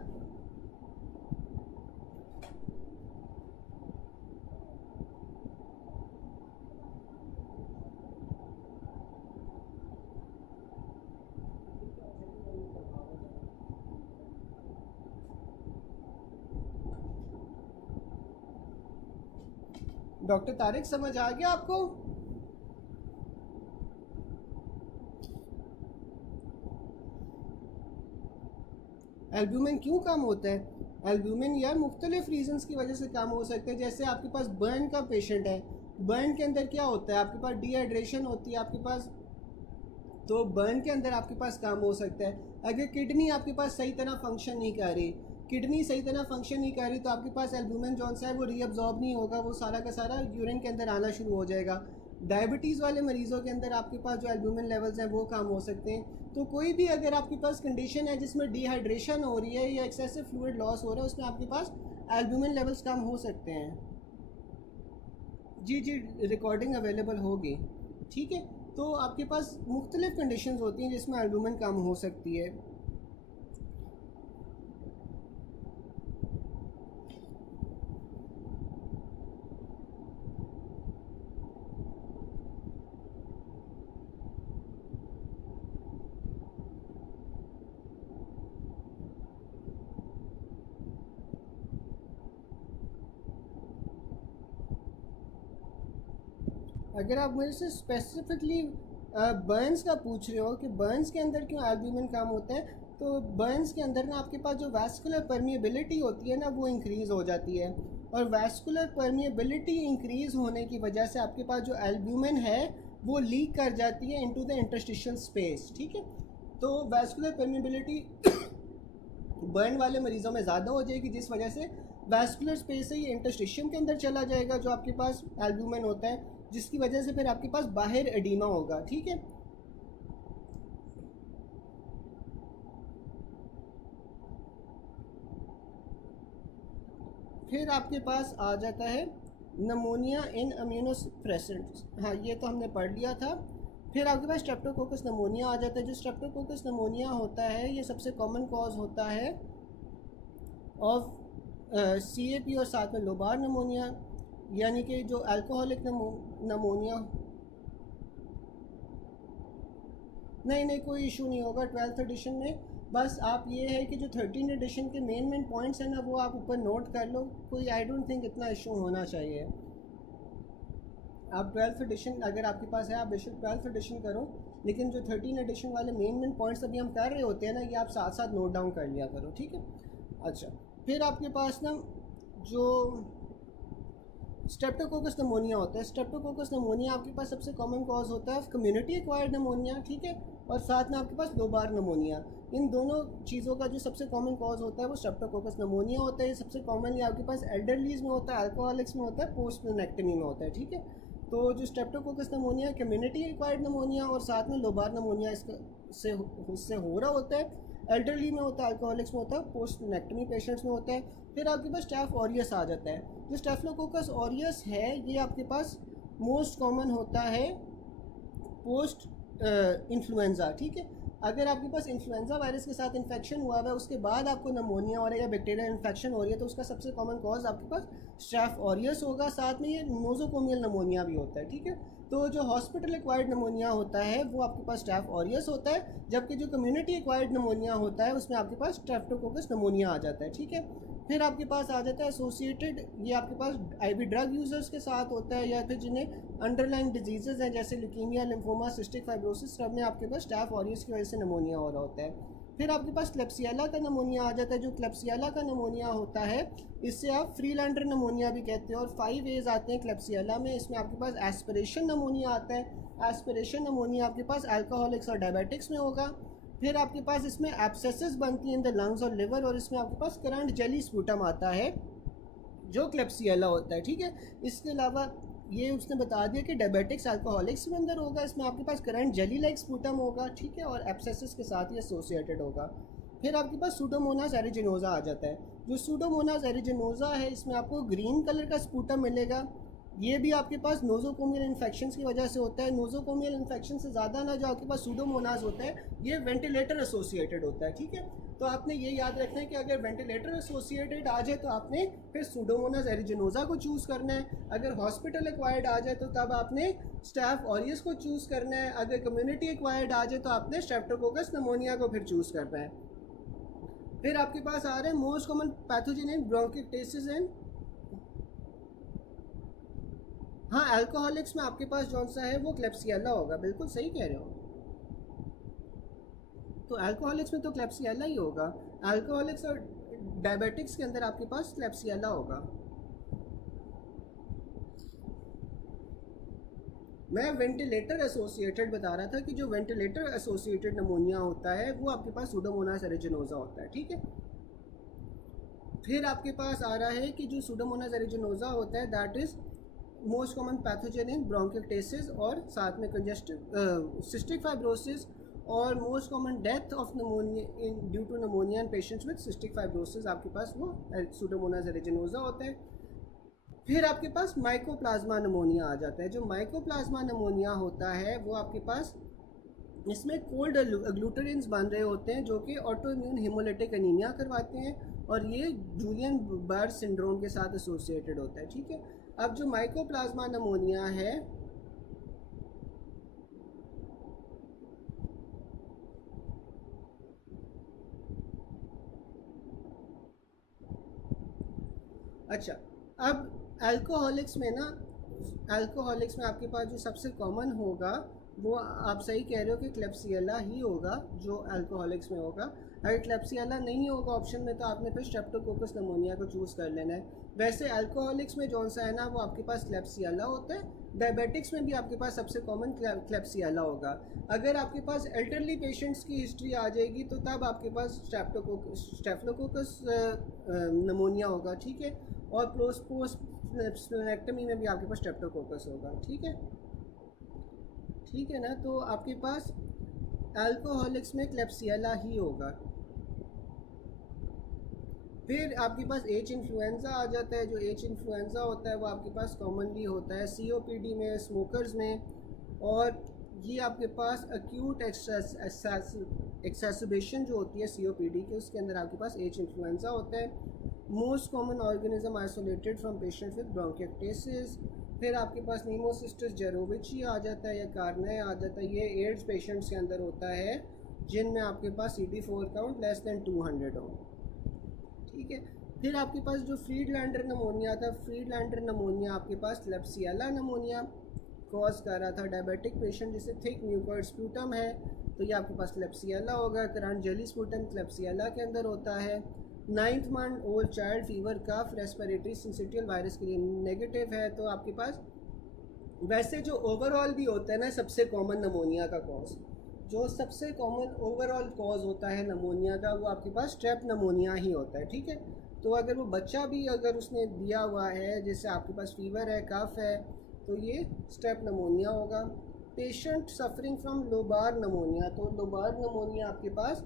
डॉक्टर तारिक समझ आ गया आपको? एल्ब्यूमिन क्यों कम होता है? एल्ब्यूमिन यार मुख्तलिफ रीजंस की वजह से कम हो सकते हैं। जैसे आपके पास बर्न का पेशेंट है, बर्न के अंदर क्या होता है, आपके पास डिहाइड्रेशन होती है आपके पास, तो बर्न के अंदर आपके पास काम हो सकता है। अगर किडनी आपके पास सही तरह फंक्शन नहीं कर रही, किडनी सही तरह फंक्शन नहीं कर रही, तो आपके पास एल्ब्यूमिन जौन सा है वो रीअब्जॉर्ब नहीं होगा, वो सारा का सारा यूरिन के अंदर आना शुरू हो जाएगा। डायबिटीज़ वाले मरीज़ों के अंदर आपके पास जो एल्ब्यूमिन लेवल्स हैं वो कम हो सकते हैं। तो कोई भी अगर आपके पास कंडीशन है जिसमें डिहाइड्रेशन हो रही है या एक्सेसिव फ्लूइड लॉस हो रहा है, उसमें आपके पास एल्ब्यूमिन लेवल्स कम हो सकते हैं। जी जी, रिकॉर्डिंग अवेलेबल होगी, ठीक है। तो आपके पास मुख्तलिफ कंडीशंस होती हैं जिसमें एल्ब्यूमिन कम हो सकती है। अगर आप मेरे से स्पेसिफिकली बर्न्स का पूछ रहे हो कि बर्न्स के अंदर क्यों एल्ब्यूमिन कम होता है, तो बर्न्स के अंदर ना आपके पास जो वैस्कुलर परमिएबिलिटी होती है ना वो इंक्रीज़ हो जाती है, और वैस्कुलर परमिएबिलिटी इंक्रीज़ होने की वजह से आपके पास जो एल्ब्यूमिन है वो लीक कर जाती है इनटू द इंटरस्टिशियल स्पेस, ठीक है। तो वैस्कुलर परमिएबिलिटी बर्न वाले मरीज़ों में ज़्यादा हो जाएगी, जिस वजह से वैस्कुलर स्पेस से ये इंटरस्टिशियम के अंदर चला जाएगा जो आपके पास एल्ब्यूमिन होता है, जिसकी वजह से फिर आपके पास बाहर एडीमा होगा, ठीक है। फिर आपके पास आ जाता है नमोनिया इन इम्यूनोसप्रेसेंट्स, हाँ ये तो हमने पढ़ लिया था। फिर आपके पास स्ट्रेप्टोकोकस नमोनिया आ जाता है। जो स्ट्रेप्टोकोकस नमोनिया होता है ये सबसे कॉमन कॉज होता है ऑफ CAP और साथ में लोबार नमोनिया, यानी कि जो अल्कोहलिक नमोनिया। नहीं कोई इशू नहीं होगा 12th एडिशन में। बस आप ये है कि जो 13 एडिशन के मेन पॉइंट्स हैं ना वो आप ऊपर नोट कर लो, कोई आई डोंट थिंक इतना इशू होना चाहिए। आप 12th एडिशन अगर आपके पास है आप बेशक 12th एडिशन करो, लेकिन जो 13 एडिशन वाले मेन पॉइंट्स अभी हम कर रहे होते हैं ना ये आप साथ साथ नोट डाउन कर लिया करो, ठीक है। अच्छा, फिर आपके पास ना जो स्ट्रेप्टोकोकस नमोनिया होता है, स्ट्रेप्टोकोकस नमोनिया आपके पास सबसे कॉमन कॉज होता है कम्युनिटी एक्वायर्ड नमोनिया, ठीक है, और साथ में आपके पास लोबार नमोनिया। इन दोनों चीज़ों का जो सबसे कॉमन कॉज होता है वो स्ट्रेप्टोकोकस नमोनिया होता है। ये सबसे कॉमनली आपके पास एल्डरलीज में होता है, अल्कोहलिक्स में होता है, पोस्ट स्प्लेनेक्टमी में होता है, ठीक है। तो जो Streptococcus pneumonia community acquired pneumonia और साथ में लोबार नमोनिया इससे हो रहा होता है, एल्डरली में होता है, अल्कोहलिक्स में होता है, पोस्ट स्प्लेनेक्टमी पेशेंट्स में होता है। फिर आपके पास स्टैफ ऑरियस आ जाता है। जो स्टेफिलोकोकस ऑरियस है ये आपके पास मोस्ट कॉमन होता है पोस्ट इन्फ्लुएंजा, ठीक है। अगर आपके पास इन्फ्लुएंजा वायरस के साथ इन्फेक्शन हुआ है उसके बाद आपको नमोनिया हो रहा है या बैक्टीरियल इन्फेक्शन हो रही है तो उसका सबसे कॉमन कॉज आपके पास स्टैफ ऑरियस होगा। साथ में ये नोजोकोमियल नमोनिया भी होता है, ठीक है। तो जो हॉस्पिटल एक्वायर्ड नमोनिया होता है वो आपके पास स्टैफ ऑरियस होता है, जबकि जो कम्युनिटी एक्वायर्ड नमोनिया होता है उसमें आपके पास स्ट्रेप्टोकोकस नमोनिया आ जाता है, ठीक है। फिर आपके पास आ जाता है एसोसिएटेड, ये आपके पास IV ड्रग यूजर्स के साथ होता है या फिर जिन्हें अंडरलाइंग डिजीजेज हैं जैसे ल्यूकीमिया, लिम्फोमा, सिस्टिक फाइब्रोसिस, सब में आपके पास स्टैफ ऑरियस की वजह से नमोनिया हो रहा होता है। फिर आपके पास क्लेप्सियला का नमोनिया आ जाता है। जो क्लेप्सियला का नमोनिया होता है इससे आप फ्रीलैंडर नमोनिया भी कहते हैं, और 5 वेज आते हैं क्लेप्सियला में। इसमें आपके पास एस्पिरेशन नमोनिया आता है। एस्पिरेशन नमोनिया आपके पास अल्कोहलिक्स और डायबिटिक्स में होगा। फिर आपके पास इसमें एब्सेसेस बनती हैं इन द लंग्स और लिवर, और इसमें आपके पास करंट जेली स्पूटम आता है जो क्लेप्सियला होता है, ठीक है। इसके अलावा ये उसने बता दिया कि डायबिटिक्स अल्कोहलिक्स में अंदर होगा, इसमें आपके पास करंट जेली लाइक स्पूटम होगा, ठीक है, और एब्सेसेस के साथ ये एसोसिएटेड होगा। फिर आपके पास सूडोमोनास एरिजिनोसा आ जाता है। जो सूडोमोनास एरिजिनोसा है इसमें आपको ग्रीन कलर का स्पूटम मिलेगा। ये भी आपके पास नोजोकोमियल इन्फेक्शन की वजह से होता है। नोजोकोमियल इन्फेक्शन से ज़्यादा ना जो आपके पास सूडोमोनास होता है ये वेंटिलेटर एसोसिएटेड होता है, ठीक है। तो आपने ये याद रखना है कि अगर वेंटिलेटर एसोसिएटेड आ जाए तो आपने फिर सूडोमोनास एरिजिनोसा को चूज़ करना है। अगर हॉस्पिटल एक्वायर्ड आ जाए तो तब आपने स्टैफ ऑरियस को चूज़ करना है। अगर कम्युनिटी एक्वायर्ड आ जाए तो आपने स्ट्रेप्टोकोकस नमोनिया को फिर चूज़ करना है। फिर आपके पास आ रहे हैं most common pathogen in bronchitis and हाँ, अल्कोहलिक्स में आपके पास कौन सा है, वो क्लेप्सियला होगा, बिल्कुल सही कह रहे हो। तो अल्कोहलिक्स में तो क्लेप्सियला ही होगा। अल्कोहलिक्स और डायबिटिक्स के अंदर आपके पास क्लेप्सियला होगा। मैं वेंटिलेटर एसोसिएटेड बता रहा था कि जो वेंटिलेटर एसोसिएटेड नमोनिया होता है वो आपके पास सूडोमोनास एरिजिनोसा होता है, ठीक है। फिर आपके पास आ रहा है कि जो सूडोमोनास एरिजिनोसा होता है that is most common pathogen in bronchiectasis और साथ में कंजेस्टिव सिस्टिक फाइब्रोसिस, और most common death of pneumonia in due to pneumonia in patients with cystic fibrosis आपके पास वो सूडोमोनास एरिजिनोसा होता है। फिर आपके पास माइकोप्लाज्मा नमोनिया आ जाता है। जो माइकोप्लाज्मा नमोनिया होता है वो आपके पास इसमें कोल्ड अग्लूटेरिन्स बन रहे होते हैं जो कि ऑटो इम्यून हिमोलिटिक एनीमिया करवाते हैं, और ये जूलियन बर्ड सिंड्रोम के साथ एसोसिएटेड होता है, ठीक है। अब जो माइकोप्लाज्मा नमोनिया है अच्छा, अब अल्कोहलिक्स में ना, अल्कोहलिक्स में आपके पास जो सबसे कॉमन होगा वो आप सही कह रहे हो कि क्लेप्सियला ही होगा जो अल्कोहलिक्स में होगा। अगर क्लेप्सियला नहीं होगा ऑप्शन में तो आपने फिर स्ट्रेप्टोकोकस नमोनिया को चूज़ कर लेना है। वैसे अल्कोहलिक्स में जौन सा है ना वो आपके पास क्लेप्सियला होता है। डायबिटिक्स में भी आपके पास सबसे कॉमन क्लेप्सियला होगा। अगर आपके पास एल्डरली पेशेंट्स की हिस्ट्री आ जाएगी तो तब आपके पास स्टेफलोकोकस नमोनिया होगा, ठीक है। और पोस्ट स्प्लेनेक्टमी में भी आपके पास स्ट्रेप्टोकोकस होगा, ठीक है, ठीक है ना। तो आपके पास अल्कोहलिक्स में क्लेप्सियला ही होगा। फिर आपके पास एच इन्फ्लुएंजा आ जाता है। जो एच इन्फ्लुएंजा होता है वो आपके पास कॉमनली होता है सीओपीडी में, स्मोकर्स में, और ये आपके पास अक्यूट एक्सेसुबेशन जो होती है सीओपीडी के, उसके अंदर आपके पास एच इन्फ्लुएंजा होता है। Most common organism isolated from patient with bronchiectasis. फिर आपके पास नीमोसिस्टस जेरोविची आ जाता है या कार्ने आ जाता है। ये एड्स पेशेंट्स के अंदर होता है जिनमें आपके पास CD4 काउंट लेस दैन 200 हो, ठीक है। फिर आपके पास जो फ्रीडलैंडर नमोनिया था, फ्रीडलैंडर नमोनिया आपके पास क्लेप्सियला नमोनिया कॉज कर रहा था। डायबिटिक पेशेंट जिसे थिक म्यूकर्ड स्पूटम है तो ये आपके पास क्लेप्सियला होगा। करंट जेली स्पूटम क्लेप्सियला के अंदर होता है। 9th month old child fever cough respiratory syncytial virus के लिए नेगेटिव है। तो आपके पास वैसे जो ओवरऑल भी होता है ना सबसे कॉमन नमोनिया का कॉज, जो सबसे कॉमन ओवरऑल कॉज होता है नमोनिया का वो आपके पास स्ट्रेप नमोनिया ही होता है, ठीक है। तो अगर वो बच्चा भी अगर उसने दिया हुआ है जैसे आपके पास फीवर है, कफ है, तो ये स्ट्रेप नमोनिया होगा। Patient suffering from lobar pneumonia, तो लोबार नमोनिया आपके पास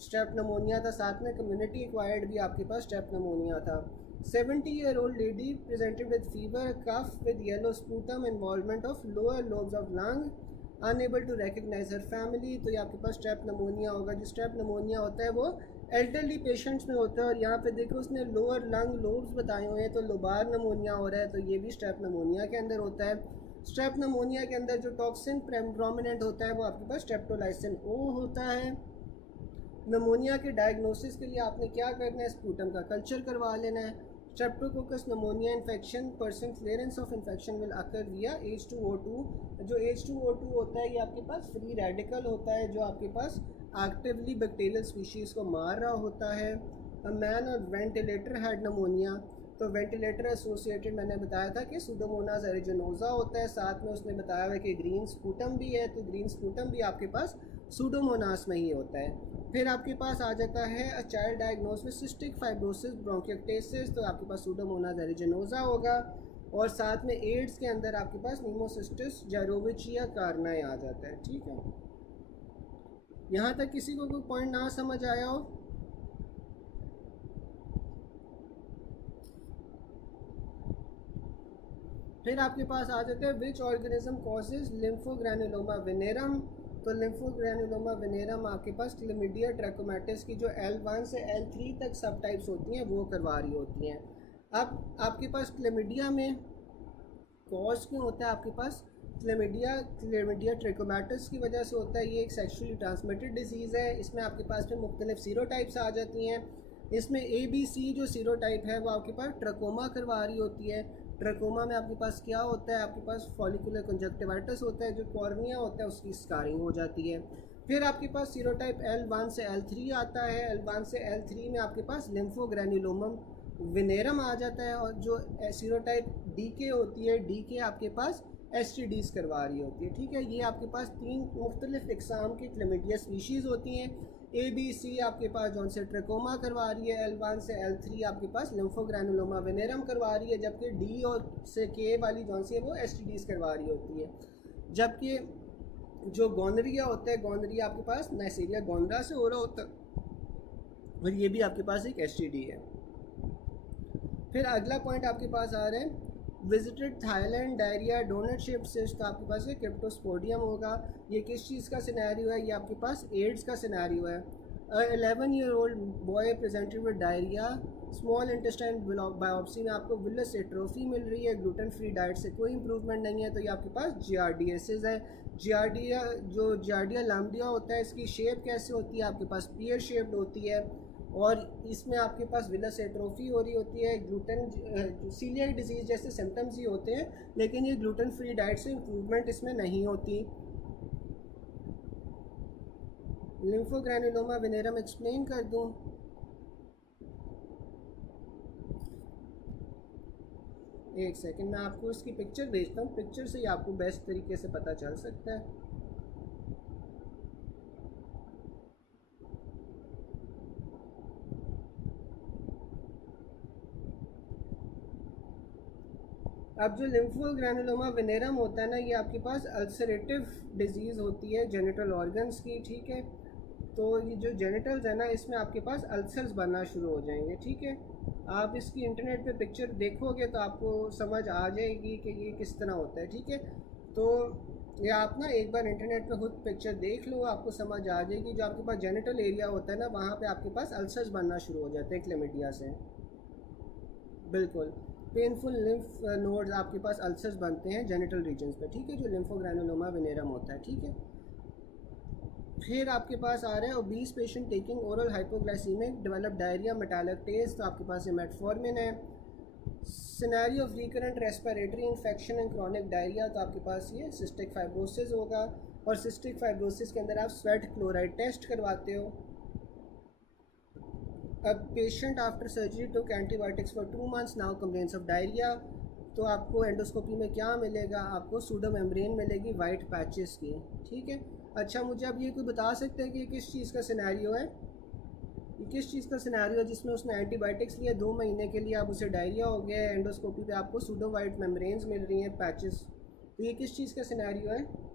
स्ट्रेप नमोनिया था, साथ में कम्युनिटी एक्वायर्ड भी आपके पास स्ट्रेप नमोनिया था। 70-year-old lady presented with fever, cough with yellow sputum, involvement of lower lobes of lung, unable to recognise her family, तो ये आपके पास स्ट्रेप नमोनिया होगा। जो स्ट्रेप नमोनिया होता है वो एल्डरली पेशेंट्स में होता है, और यहाँ पे देखो उसने लोअर लंग लोब्स बताए हुए हैं, तो लोबार नमोनिया हो रहा है, तो ये भी स्ट्रेप नमोनिया के अंदर होता है। स्ट्रेप नमोनिया के अंदर जो टॉक्सिन प्रोमिनेंट होता है वो आपके पास स्ट्रेप्टोलाइसिन ओ होता है। नमोनिया के डायग्नोसिस के लिए आपने क्या करना है, स्पूटम का कल्चर करवा लेना है। Streptococcus pneumonia infection person clearance of infection will occur विया H2O2। जो H2O2 होता है ये आपके पास फ्री रेडिकल होता है जो आपके पास एक्टिवली बैक्टीरियल स्पीशीज़ को मार रहा होता है। मैन और वेंटिलेटर हैड नमोनिया, तो वेंटिलेटर एसोसिएटेड मैंने बताया था कि सूडोमोनास एरिजिनोसा होता है, साथ में उसने बताया हुआ कि ग्रीन स्पूटम भी है, तो ग्रीन स्पूटम भी आपके पास सूडोमोनास में ही होता है। फिर आपके पास आ जाता है a child diagnosed with cystic fibrosis bronchiectasis, तो आपके पास सूडोमोनास एरिजिनोसा होगा, और साथ में एड्स के अंदर आपके पास नीमोसिस्टिस जेरोविचिया कार्नाई आ जाता है, ठीक है। यहाँ तक किसी को कोई पॉइंट ना समझ आया हो? फिर आपके पास आ जाते हैं विच ऑर्गेनिज्म कॉजेज लिम्फोग्रैनुलोमा वेनेरम, तो लिम्फोग्रैनुलोमा वेनेरम आपके पास क्लेमिडिया ट्रैकोमैटिस की जो L1 से L3 तक सब टाइप्स होती हैं वो करवा रही होती हैं। अब आपके पास क्लेमिडिया में कॉज क्यों होता है, आपके पास क्लेमिडिया ट्रैकोमैटिस की वजह से होता है। ये एक सेक्सुअली ट्रांसमिटेड डिजीज़ है। इसमें आपके पास में मुख्तलिफ सीरोटाइप्स आ जाती हैं। इसमें ABC जो सीरोटाइप है वो आपके पास ट्रकोमा करवा रही होती है। ट्रकोमा में आपके पास क्या होता है, आपके पास फॉलिकुलर कंजक्टिवाइटिस होता है, जो कॉर्निया होता है उसकी स्कारिंग हो जाती है। फिर आपके पास सीरोटाइप L1 से L3 आता है। L1 से L3 में आपके पास लिम्फोग्रैन्युलोमम वेनेरम आ जाता है, और जो सीरोटाइप DK होती है, DK आपके पास STDs करवा रही होती है, ठीक है। ये आपके पास 3 मुख्तलिफ इकसाम की क्लैमिडिया स्पीशीज़ होती हैं। ABC आपके पास जौन से ट्रकोमा करवा रही है, L1 से L3 आपके पास लिम्फोग्रैनुलोमा वेनेरम करवा रही है, जबकि D और से K वाली जौन सी है वो STDs करवा रही होती है। जबकि जो गोनरिया होता है, गोनरिया आपके पास नाइसीरिया गोनरा से हो रहा होता है, और ये भी आपके पास एक STD है। फिर अगला पॉइंट आपके पास आ रहा है visited Thailand diarrhoea doughnut shaped cyst, तो आपके पास ये क्रिप्टोस्पोडियम होगा। ये किस चीज़ का सिनेरियो है, ये आपके पास एड्स का सिनेरियो है। 11-year-old boy presented with diarrhoea, small intestine biopsy में आपको विलस एट्रोफी मिल रही है, ग्लूटेन फ्री डाइट से कोई इंप्रूवमेंट नहीं है, तो ये आपके पास जियार्डियासिस है। जियार्डिया लाम्बिया होता है, इसकी शेप कैसे होती है, आपके पास पीयर शेप्ड होती है, और इसमें आपके पास विलस एट्रोफी हो रही होती है। ग्लूटेन सीलियाक डिजीज़ जैसे सिम्टम्स ही होते हैं, लेकिन ये ग्लूटेन फ्री डाइट से इम्प्रूवमेंट इसमें नहीं होती। लिम्फोग्रैनुलोमा वेनेरम एक्सप्लेन कर दूं, एक सेकंड मैं आपको इसकी पिक्चर भेजता हूँ, पिक्चर से ही आपको बेस्ट तरीके से पता चल सकता है। अब जो लिम्फोग्रैनुलोमा वेनेरम होता है ना, ये आपके पास अल्सरेटिव डिजीज़ होती है जेनिटल ऑर्गन्स की, ठीक है। तो ये जो जेनिटल्स है ना, इसमें आपके पास अल्सर्स बनना शुरू हो जाएंगे, ठीक है। आप इसकी इंटरनेट पे पिक्चर देखोगे तो आपको समझ आ जाएगी कि ये किस तरह होता है, ठीक है। तो ये आप ना एक बार इंटरनेट पे खुद पिक्चर देख लो, आपको समझ आ जाएगी। जो आपके पास जेनिटल एरिया होता है ना, वहाँ पे आपके पास अल्सर्स बनना शुरू हो जाते हैं क्लेमिडिया से, बिल्कुल। पेनफुल लिम्फ नोड्स आपके पास अल्सर्स बनते हैं जेनिटल रीजन्स पे, ठीक है, जो लिम्फोग्रैनुलोमा वेनेरम होता है, ठीक है। फिर आपके पास आ रहा है obese patient taking oral hypoglycaemic develop diarrhoea metallic taste, तो आपके पास ये मेटफॉर्मिन है। Scenario of recurrent respiratory infection and chronic diarrhoea, तो आपके पास ये सिस्टिक फाइब्रोसिस होगा, और सिस्टिक फाइब्रोसिस के अंदर आप स्वेट क्लोराइड टेस्ट करवाते हो। अब patient after surgery took antibiotics for 2 months now complaints of diarrhoea, तो आपको एंडोस्कोपी में क्या मिलेगा, आपको सूडो मेम्ब्रेन मिलेगी वाइट पैचेस की, ठीक है। अच्छा, मुझे अब ये कोई बता सकते हैं कि ये किस चीज़ का सिनेरियो है, ये किस चीज़ का सिनेरियो है जिसमें उसने एंटीबायोटिक्स लिया 2 महीने के लिए, अब उसे डायरिया हो गया है, एंडोस्कोपी पे आपको सूडो वाइट मेम्ब्रेन्स मिल रही हैं पैचेस, तो ये किस चीज़ का सिनेरियो है।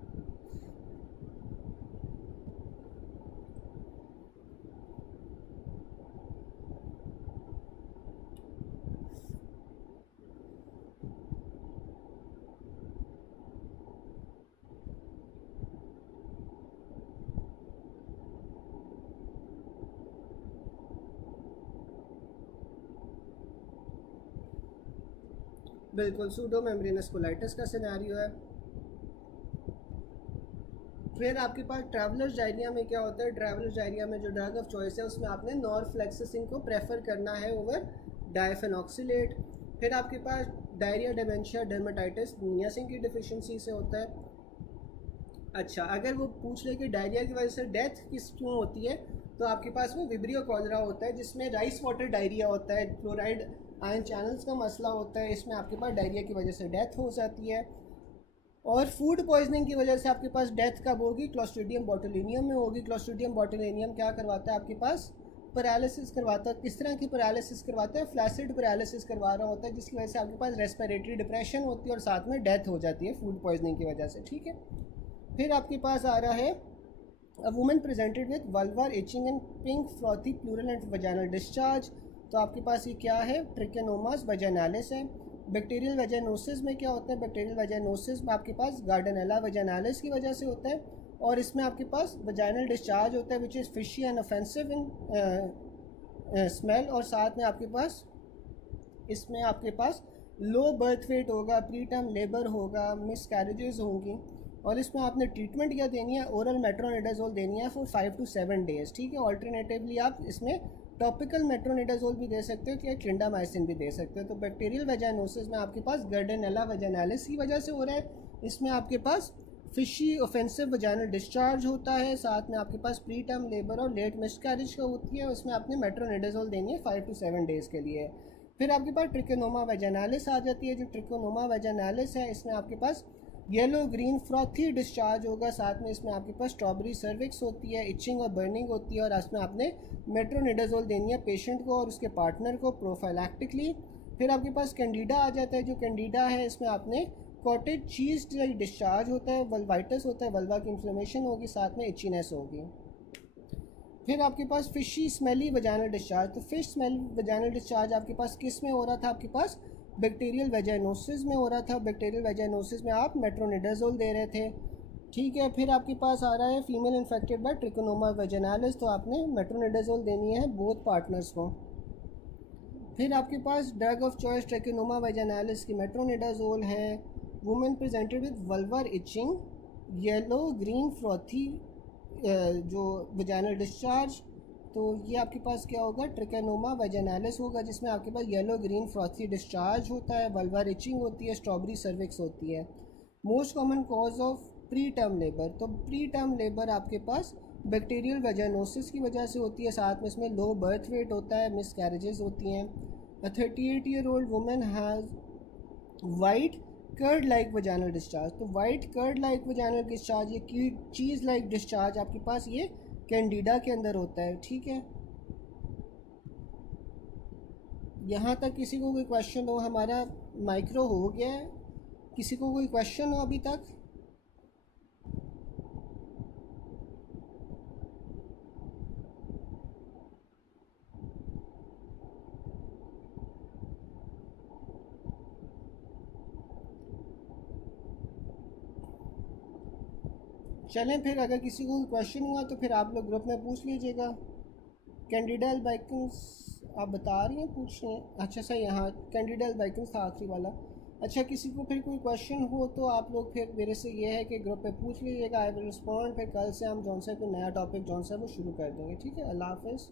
बिल्कुल सूडो मेम्ब्रेनस कोलाइटिस का सिनेरियो है। फिर आपके पास ट्रैवलर्स डायरिया में क्या होता है, ट्रैवलर्स डायरिया में जो ड्रग ऑफ चॉइस है उसमें आपने नॉरफ्लेक्सिसिन को प्रेफर करना है ओवर डायफेनॉक्सिलेट। फिर आपके पास डायरिया डेमेंशिया डर्मेटाइटिस नियासिन की डिफिशिएंसी से होता है। अच्छा, अगर वो पूछ ले कि डायरिया की वजह से डेथ किस क्यों होती है, तो आपके पास वो विब्रियो कॉलरा होता है, जिसमें राइस वाटर डायरिया होता है, क्लोराइड आयन चैनल्स का मसला होता है, इसमें आपके पास डायरिया की वजह से डेथ हो जाती है। और फूड पॉइजनिंग की वजह से आपके पास डेथ कब होगी, क्लोस्ट्रीडियम बोटुलिनियम में होगी। क्लोस्ट्रीडियम बोटुलिनियम क्या करवाता है, आपके पास पैरालिसिस करवाता है। किस तरह की पैरालिसिस करवाता है, फ्लैसिड पैरालिसिस करवा रहा होता है, जिसकी वजह से आपके पास रेस्पिरेटरी डिप्रेशन होती है और साथ में डेथ हो जाती है फूड पॉइजनिंग की वजह से, ठीक है। फिर आपके पास आ रहा है a woman presented with vulvar itching and pink frothy pleural and vaginal discharge, तो आपके पास ये क्या है, ट्रिकेनोमास वजाइनालिस है। बैक्टीरियल वजाइनोसिस में क्या होता है, बैक्टीरियल वजाइनोसिस में आपके पास गार्डनेला वजाइनालिस की वजह से होता है, और इसमें आपके पास वजाइनल डिस्चार्ज होता है which is fishy and offensive in smell, और साथ में आपके पास इसमें आपके पास लो बर्थ वेट होगा, प्री टर्म लेबर होगा, मिस कैरेजेस होंगी, और इसमें आपने ट्रीटमेंट क्या देनी है, ओरल मेट्रोनिडाजोल देनी है फॉर 5 to 7 days, ठीक है। ऑल्टरनेटिवली आप इसमें टॉपिकल मेट्रोनिडाजोल भी दे सकते हो या क्लिंडामाइसिन भी दे सकते हो। तो बैक्टीरियल वेजाइनोसिस में आपके पास गार्डनेला वेजाइनालिस की वजह से हो रहा है। इसमें आपके पास फिशी ऑफेंसिव वजाइनल डिस्चार्ज होता है, साथ में आपके पास प्री टर्म लेबर और लेट मिसकैरेज का होती है। उसमें आपने मेट्रोनिडाजोल देनी है 5 to 7 डेज़ के लिए। फिर आपके पास ट्रिकोनोमा वेजाइनालिस आ जाती है। जो ट्रिकोनोमा वेजाइनालिस है, इसमें आपके पास येलो ग्रीन फ्रॉथी डिस्चार्ज होगा, साथ में इसमें आपके पास स्ट्रॉबेरी सर्विक्स होती है, इचिंग और बर्निंग होती है, और इसमें आपने मेट्रोनिडाजोल देनी है पेशेंट को और उसके पार्टनर को प्रोफाइलैक्टिकली। फिर आपके पास कैंडिडा आ जाता है। जो कैंडिडा है, इसमें आपने कॉटेज चीज़ डिस्चार्ज होता है, वल्वाइटिस होता है, वल्वा की इन्फ्लेमेशन होगी, साथ में इचीनेस होगी। फिर आपके पास फिशी स्मेली वजाइनल डिस्चार्ज। तो फिश स्मेल वजाइनल डिस्चार्ज आपके पास किस में हो रहा था? आपके पास बैक्टीरियल वेजाइनोसिस में हो रहा था। बैक्टीरियल वेजाइनोसिस में आप मेट्रोनिडाजोल दे रहे थे, ठीक है। फिर आपके पास आ रहा है फीमेल इन्फेक्टेड बाय ट्रिकोनोमा वेजाइनालिस, तो आपने मेट्रोनिडाजोल देनी है बोथ पार्टनर्स को। फिर आपके पास drug of choice trichomonas vaginalis की मेट्रोनिडाजोल है। Women presented with vulvar itching, yellow green frothy जो वजाइनल डिस्चार्ज, तो ये आपके पास क्या होगा? ट्रिकोनोमा वेजाइनालिस होगा, जिसमें आपके पास येलो ग्रीन फ्रॉथी डिस्चार्ज होता है, वल्वर इचिंग होती है, स्ट्रॉबेरी सर्विक्स होती है। Most common cause of pre term labour, तो प्री टर्म लेबर आपके पास बैक्टीरियल वेजाइनोसिस की वजह से होती है, साथ में इसमें लो बर्थ वेट होता है, मिस कैरेजेस होती हैं। A 38-year-old women has white curd like vaginal discharge, तो white curd like vaginal discharge, ये चीज़ लाइक डिस्चार्ज आपके पास ये कैंडिडा के अंदर होता है, ठीक है। यहाँ तक किसी को कोई क्वेश्चन हो? हमारा माइक्रो हो गया है, किसी को कोई क्वेश्चन हो अभी तक? चलें फिर, अगर किसी को क्वेश्चन हुआ तो फिर आप लोग ग्रुप में पूछ लीजिएगा। कैंडिडा अल्बाइकन्स आप बता रही हैं, पूछ रहे हैं? अच्छा सही, यहाँ कैंडिडा अल्बाइकन्स था आखिरी वाला। अच्छा, किसी को फिर कोई क्वेश्चन हो तो आप लोग फिर मेरे से ये है कि ग्रुप पे पूछ लीजिएगा, आई विल रिस्पॉन्ड। फिर कल से हम जौन सा कोई नया टॉपिक जौन सा वो शुरू कर देंगे, ठीक है। अल्लाह हाफ़िज़।